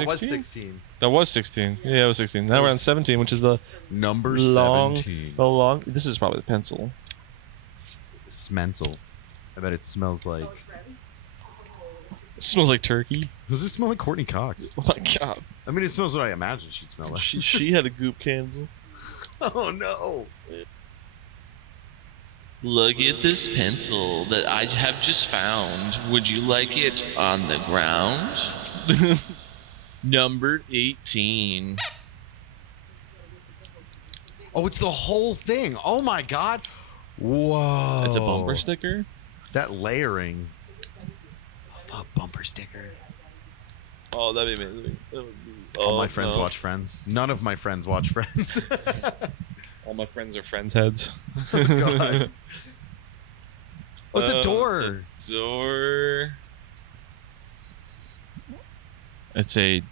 That was 16. Yeah, it was 16. Now we're on 17, which is the Number long, 17. the long. This is probably the pencil. It's a smensel. I bet it smells like. It smells like turkey. Does it smell like Courtney Cox? Oh my god. I mean, it smells what I imagine she'd smell like. She had a goop candle. Oh no. Look at this pencil that I have just found. Would you like it on the ground? Number 18. Oh, it's the whole thing. Oh my god. Whoa. That's a bumper sticker? That layering. Oh, fuck, bumper sticker. Oh, that'd be amazing. That would be, All my friends watch Friends. None of my friends watch Friends. All my friends are friends' heads. Oh, God. Oh, it's a door. It's a door. It's a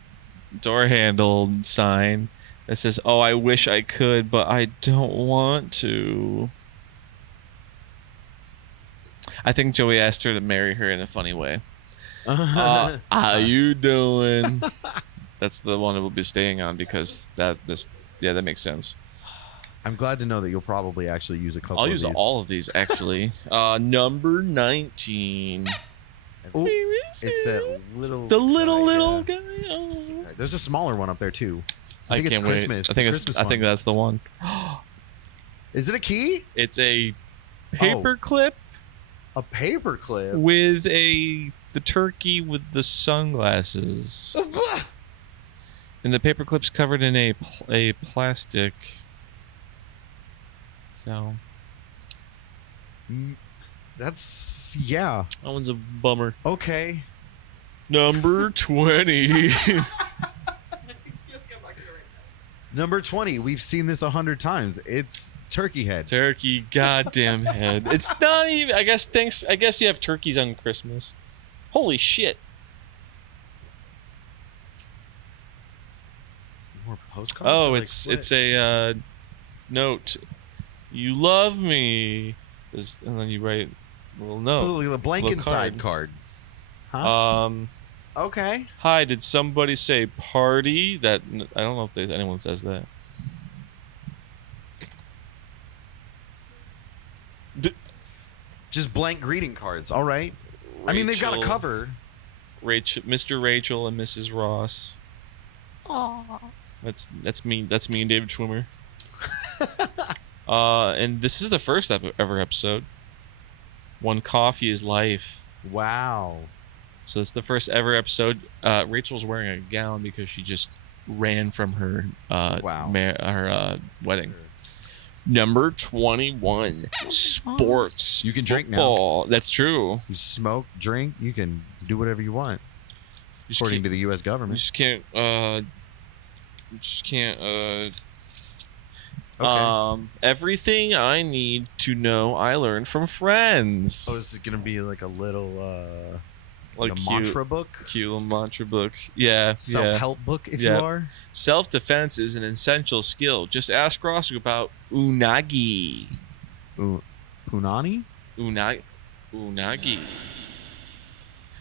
door handle sign that says, "Oh, I wish I could, but I don't want to." I think Joey asked her to marry her in a funny way. How you doing? That's the one that we'll be staying on because that makes sense. I'm glad to know that you'll probably actually use a couple. I'll use all of these actually. Number 19. Ooh, it's that little. The little guy. guy. Oh. Okay, there's a smaller one up there too. I think it's can't wait. Christmas. I think Christmas I think one. that's the one. Is it a key? It's a paper clip A paper clip. with the turkey with the sunglasses. And the paper clip's covered in a plastic. So That's yeah. that one's a bummer. Okay. Number 20. Number 20. We've seen this 100 times. It's turkey head. Turkey goddamn head. It's not even I guess you have turkeys on Christmas. Holy shit. More postcards. Oh, or, like, it's a note. You love me. And then you write a little note. Oh, the blank Little inside card. Huh? Okay. Hi, did somebody say party? That I don't know if anyone says that. Just blank greeting cards. All right. I mean, they've got a Rachel- cover. Mr. Rachel and Mrs. Ross. Aww. That's me. That's me and David Schwimmer. And this is the first ever episode. One coffee is life. Wow. So it's the first ever episode. Rachel's wearing a gown because she just ran from her wedding. Number 21, sports. You can drink now. football. That's true. You smoke, drink. You can do whatever you want, according to the U.S. You government. just can't. Okay. Everything I need to know, I learned from friends. Oh, is it gonna be like a little like a cute, mantra book, cute little mantra book. Yeah, self-help book, if Yeah. you are. Self-defense is an essential skill. Just ask Ross about unagi. Punani? Unagi.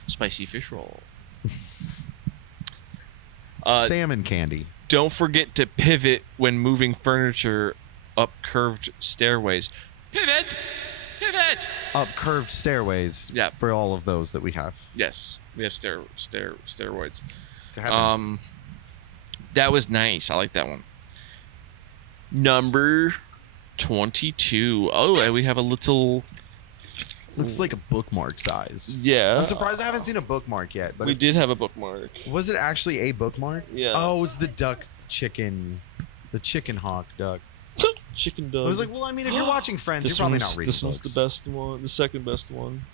Spicy fish roll. Salmon candy. Don't forget to pivot when moving furniture up curved stairways. Pivot! Pivot! Up curved stairways. Yeah. For all of those that we have. Yes, we have steroids. To heavens. That was nice. I like that one. Number 22. Oh, and we have a little. It's like a bookmark size. Yeah. I'm surprised I haven't seen a bookmark yet. But We did have a bookmark. Was it actually a bookmark? Yeah. Oh, it was the duck, the chicken hawk duck. Chicken dog. I was like, well, I mean, if you're watching Friends, you're probably not reading This books. one's the best one. The second best one.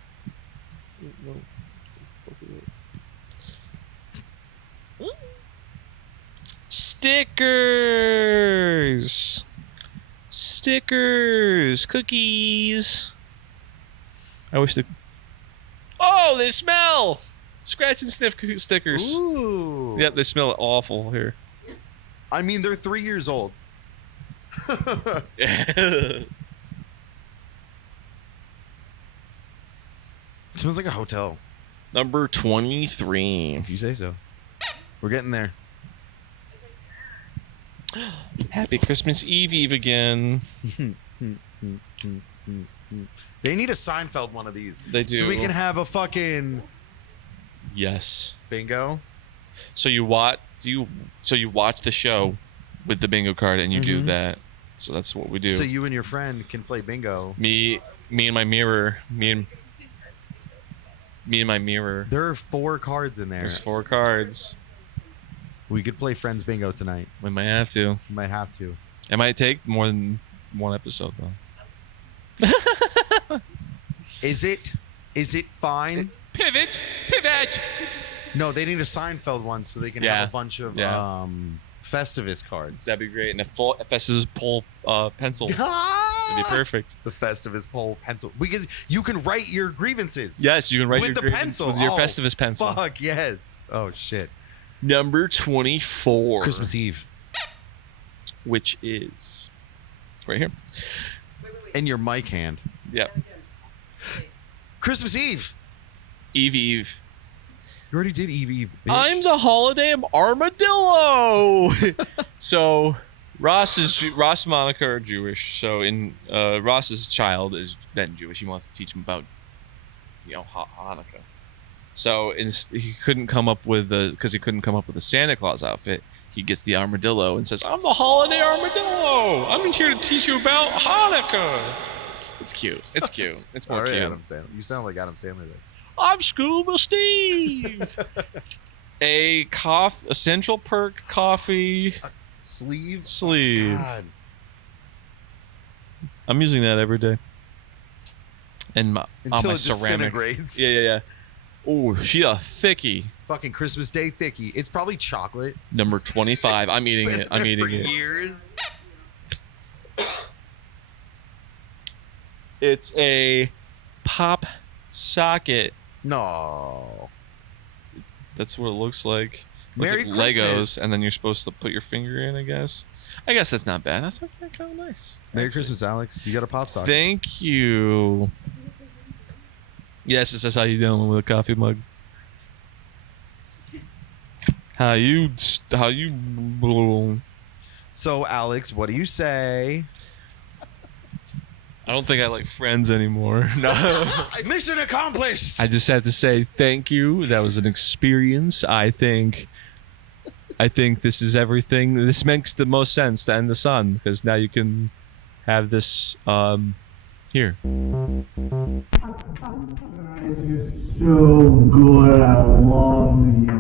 No. Stickers. Cookies. I wish the. Oh, they smell. Scratch and sniff stickers. Ooh. Yep, they smell awful here. I mean, they're 3 years old. Smells like a hotel. Number 23. If you say so. We're getting there. Happy Christmas Eve again. They need a Seinfeld one of these. They do. So we can have a fucking Yes. bingo. So you watch the show with the bingo card and you do that. So that's what we do. So you and your friend can play bingo. me and my mirror. Me and my mirror. There are 4 cards in there. There's 4 cards. We could play Friends bingo tonight. We might have to. We might have to. It might take more than one episode though. Is it fine? Pivot. No, they need a Seinfeld one so they can Yeah. have a bunch of Yeah. Festivus cards. That'd be great. And a Festivus pole pencil. That'd be perfect. The Festivus pole pencil. Because you can write your grievances. Yes, you can write with your the grievance pencil. with your Oh, Festivus pencil. Fuck yes. Oh shit. Number 24. Christmas Eve. Which is right here. In your mic hand. Yep. Christmas Eve. Eve. You already did Eve. Bitch. I'm the holiday of armadillo. So Ross and Monica are Jewish. So in Ross's child is then Jewish. He wants to teach him about Hanukkah. So he couldn't come up with a Santa Claus outfit. He gets the armadillo and says, "I'm the holiday armadillo. I'm here to teach you about Hanukkah." It's cute. It's more All right, cute. Adam Sandler. You sound like Adam Sandler there. I'm Scuba Steve. A Central Perk coffee Sleeve. God. I'm using that every day. And on Until my it ceramic. disintegrates. Yeah. Oh, she a thickie. Fucking Christmas Day thickie. It's probably chocolate. Number 25. I'm eating it. I'm eating it. Years. It's a pop socket. No. That's what it looks like. Looks Merry like Legos, Christmas. and then you're supposed to put your finger in, I guess. I guess that's not bad. That's kind of nice. Merry actually. Christmas, Alex. You got a pop socket. Thank you. Yes, it says how you doing with a coffee mug. How you? So, Alex, what do you say? I don't think I like Friends anymore. No. Mission accomplished. I just have to say thank you. That was an experience. I think this is everything. This makes the most sense to end the sun because now you can have this here. So good, I love you.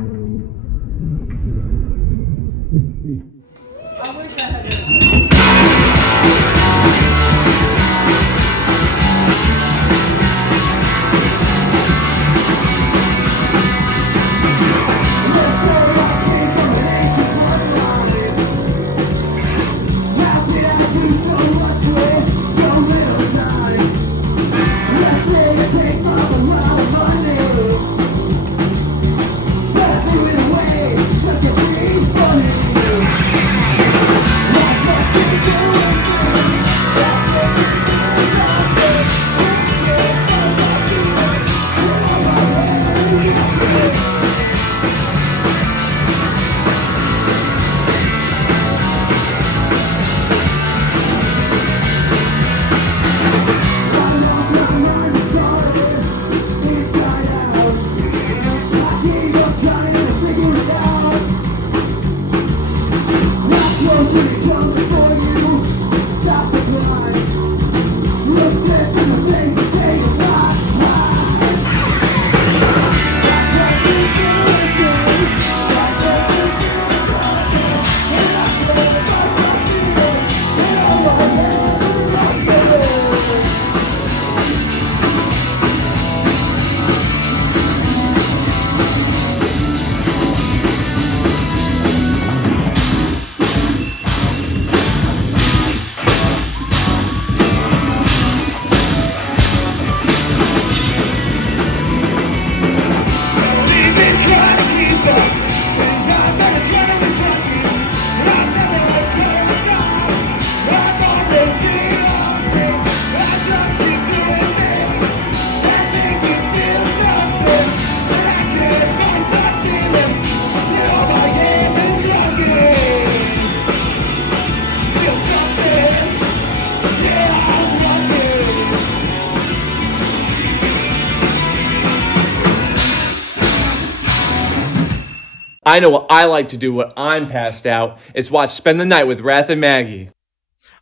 I know what I like to do when I'm passed out is watch Spend the Night with Wrath and Maggie.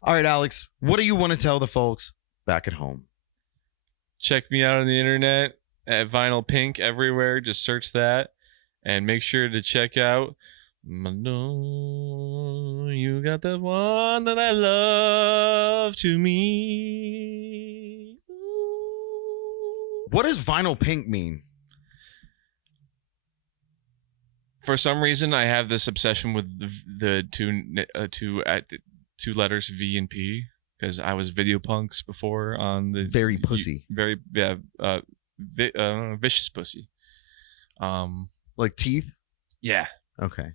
All right, Alex, what do you want to tell the folks back at home? Check me out on the internet at VinylPink everywhere. Just search that. And make sure to check out You Got the One That I Love to Me. What does Vinyl Pink mean? For some reason, I have this obsession with the two letters V and P because I was video punks before on the Very pussy. Vicious pussy. Like teeth? Yeah. Okay.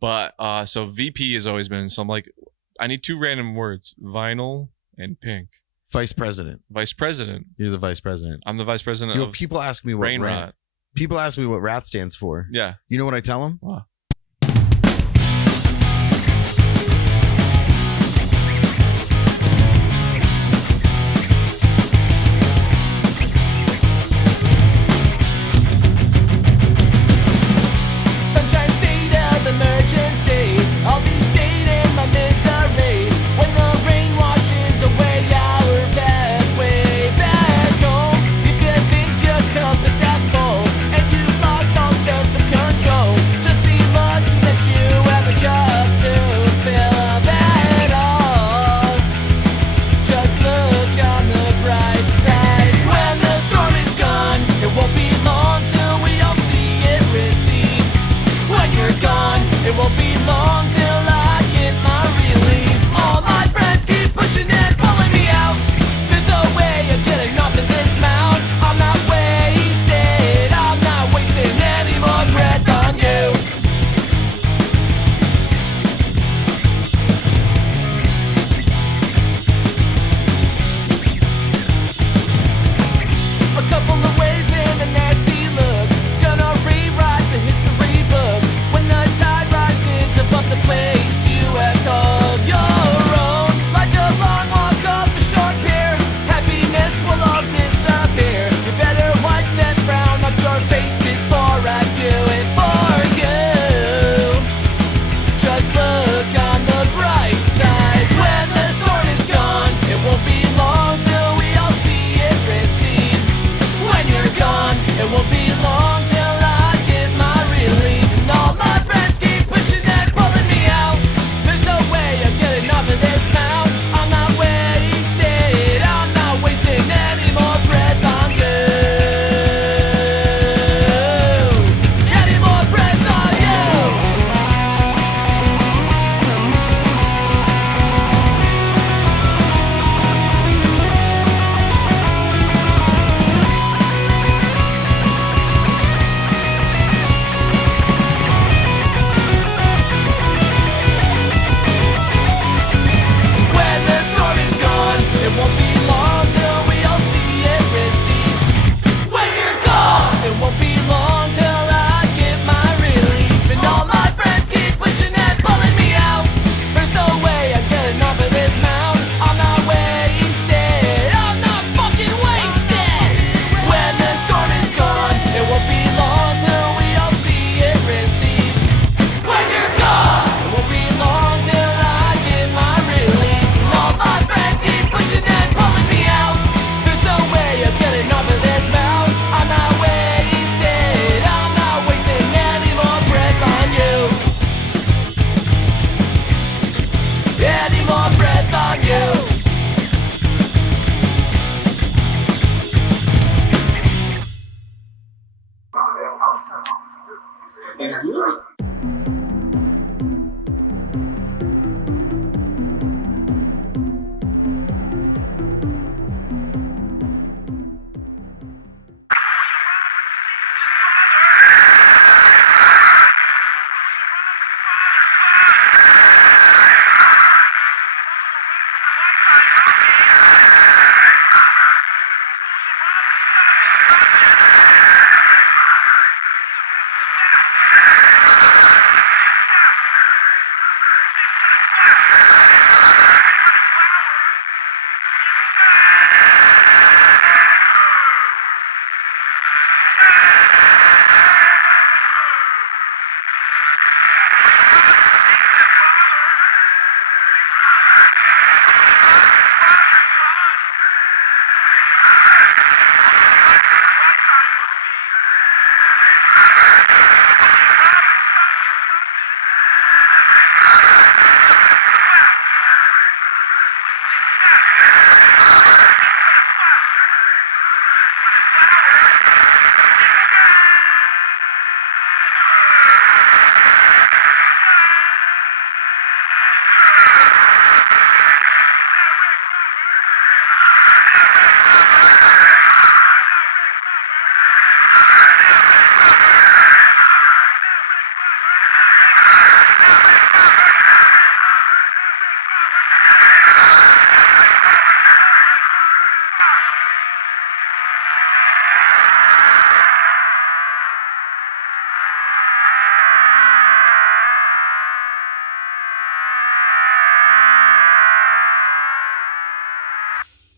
But so VP has always been, so I'm like, I need two random words, vinyl and pink. Vice president. Vice president. You're the vice president. I'm the vice president of people ask me what Brain Rot. People ask me what RATH stands for. Yeah. You know what I tell them? Wow. Sunshine state of emergency. I'll be staying in my misery when the rain washes away our pathway back home. If you think your cup is half full and you've lost all sense of control, just be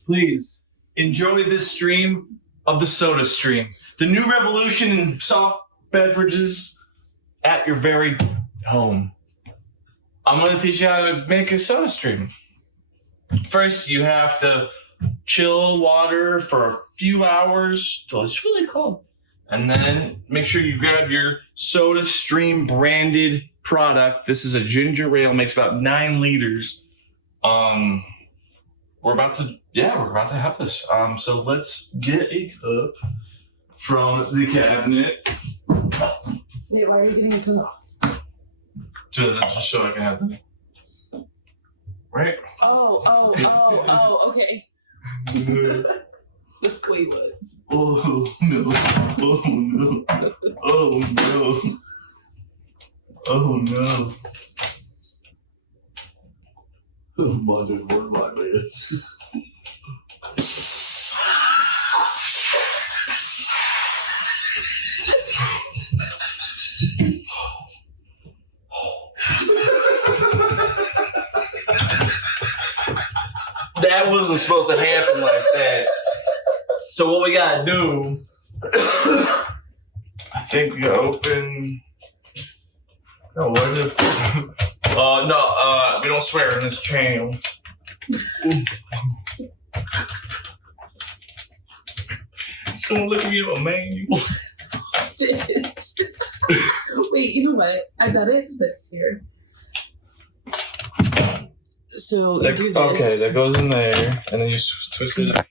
Please enjoy this stream of the Soda Stream, the new revolution in soft beverages at your very home. I'm going to teach you how to make a Soda Stream. First, you have to chill water for a few hours till it's really cold. And then make sure you grab your Soda Stream branded product. This is a ginger ale, makes about 9 liters. We're about to have this. So let's get a cup from the cabinet. Wait, why are you getting a cup? Just so I can have them. Right? Oh, okay. Wait, what? Oh no. Oh no. Oh no. Oh no. Oh my dude, what my legs. That wasn't supposed to happen like that. So what we gotta do, I think we gotta open. No, what if? We don't swear in this channel. Someone look at me up a manual. Wait, you know what? I bet it's this here. So do this. Okay, that goes in there, and then you twist it up.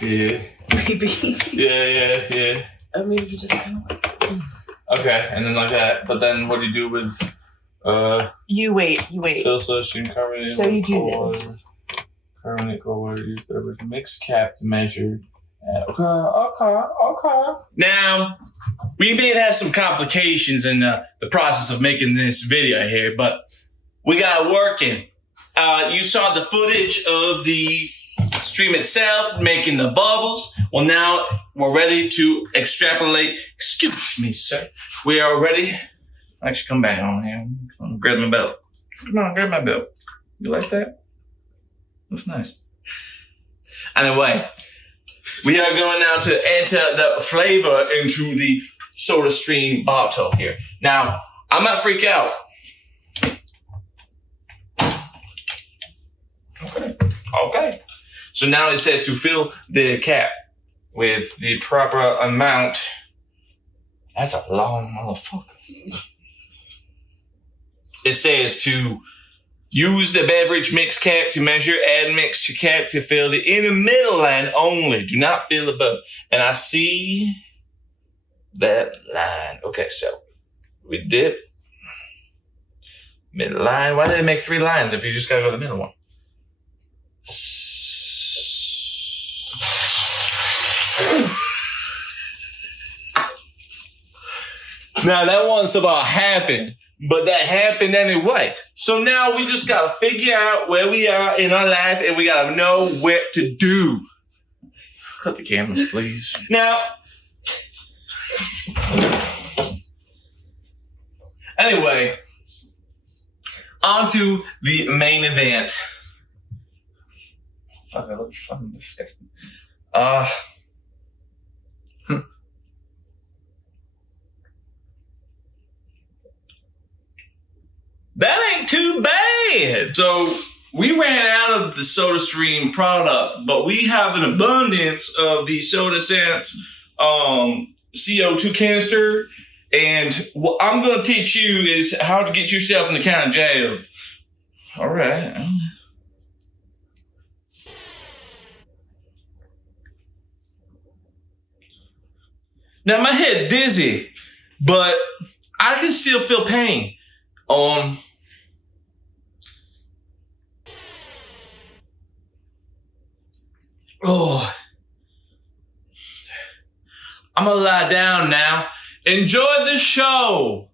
Yeah. Maybe. Yeah. Or maybe you just kind of like. Okay, and then like that. But then what do you do with You wait. fill solution carbonate? So you do this. Carbonate cold water, use beverage mix cap to measure. Okay. Now, we may have some complications in the process of making this video here, but we got it working. You saw the footage of the stream itself making the bubbles. Well, now we're ready to extrapolate. Excuse me, sir. We are ready. Actually, come back on here. Come on, grab my belt. Come on, grab my belt. You like that? That's nice. Anyway, we are going now to enter the flavor into the Soda Stream bottle here. Now, I might freak out. Okay. So now it says to fill the cap with the proper amount. That's a long motherfucker. It says to use the beverage mix cap to measure, add mix to cap to fill the inner middle line only. Do not fill above. And I see that line. Okay, so we dip. Middle line. Why did they make 3 lines if you just gotta go to the middle one? Now that one's about happened, but that happened anyway. So now we just gotta figure out where we are in our life, and we gotta know what to do. Cut the cameras, please. Now, Anyway, on to the main event. Fuck, that looks fucking disgusting. That ain't too bad. So we ran out of the SodaStream product, but we have an abundance of the SodaSense CO2 canister. And what I'm going to teach you is how to get yourself in the county jail. All right. Now my head dizzy, but I can still feel pain. Oh, I'm gonna lie down now. Enjoy the show.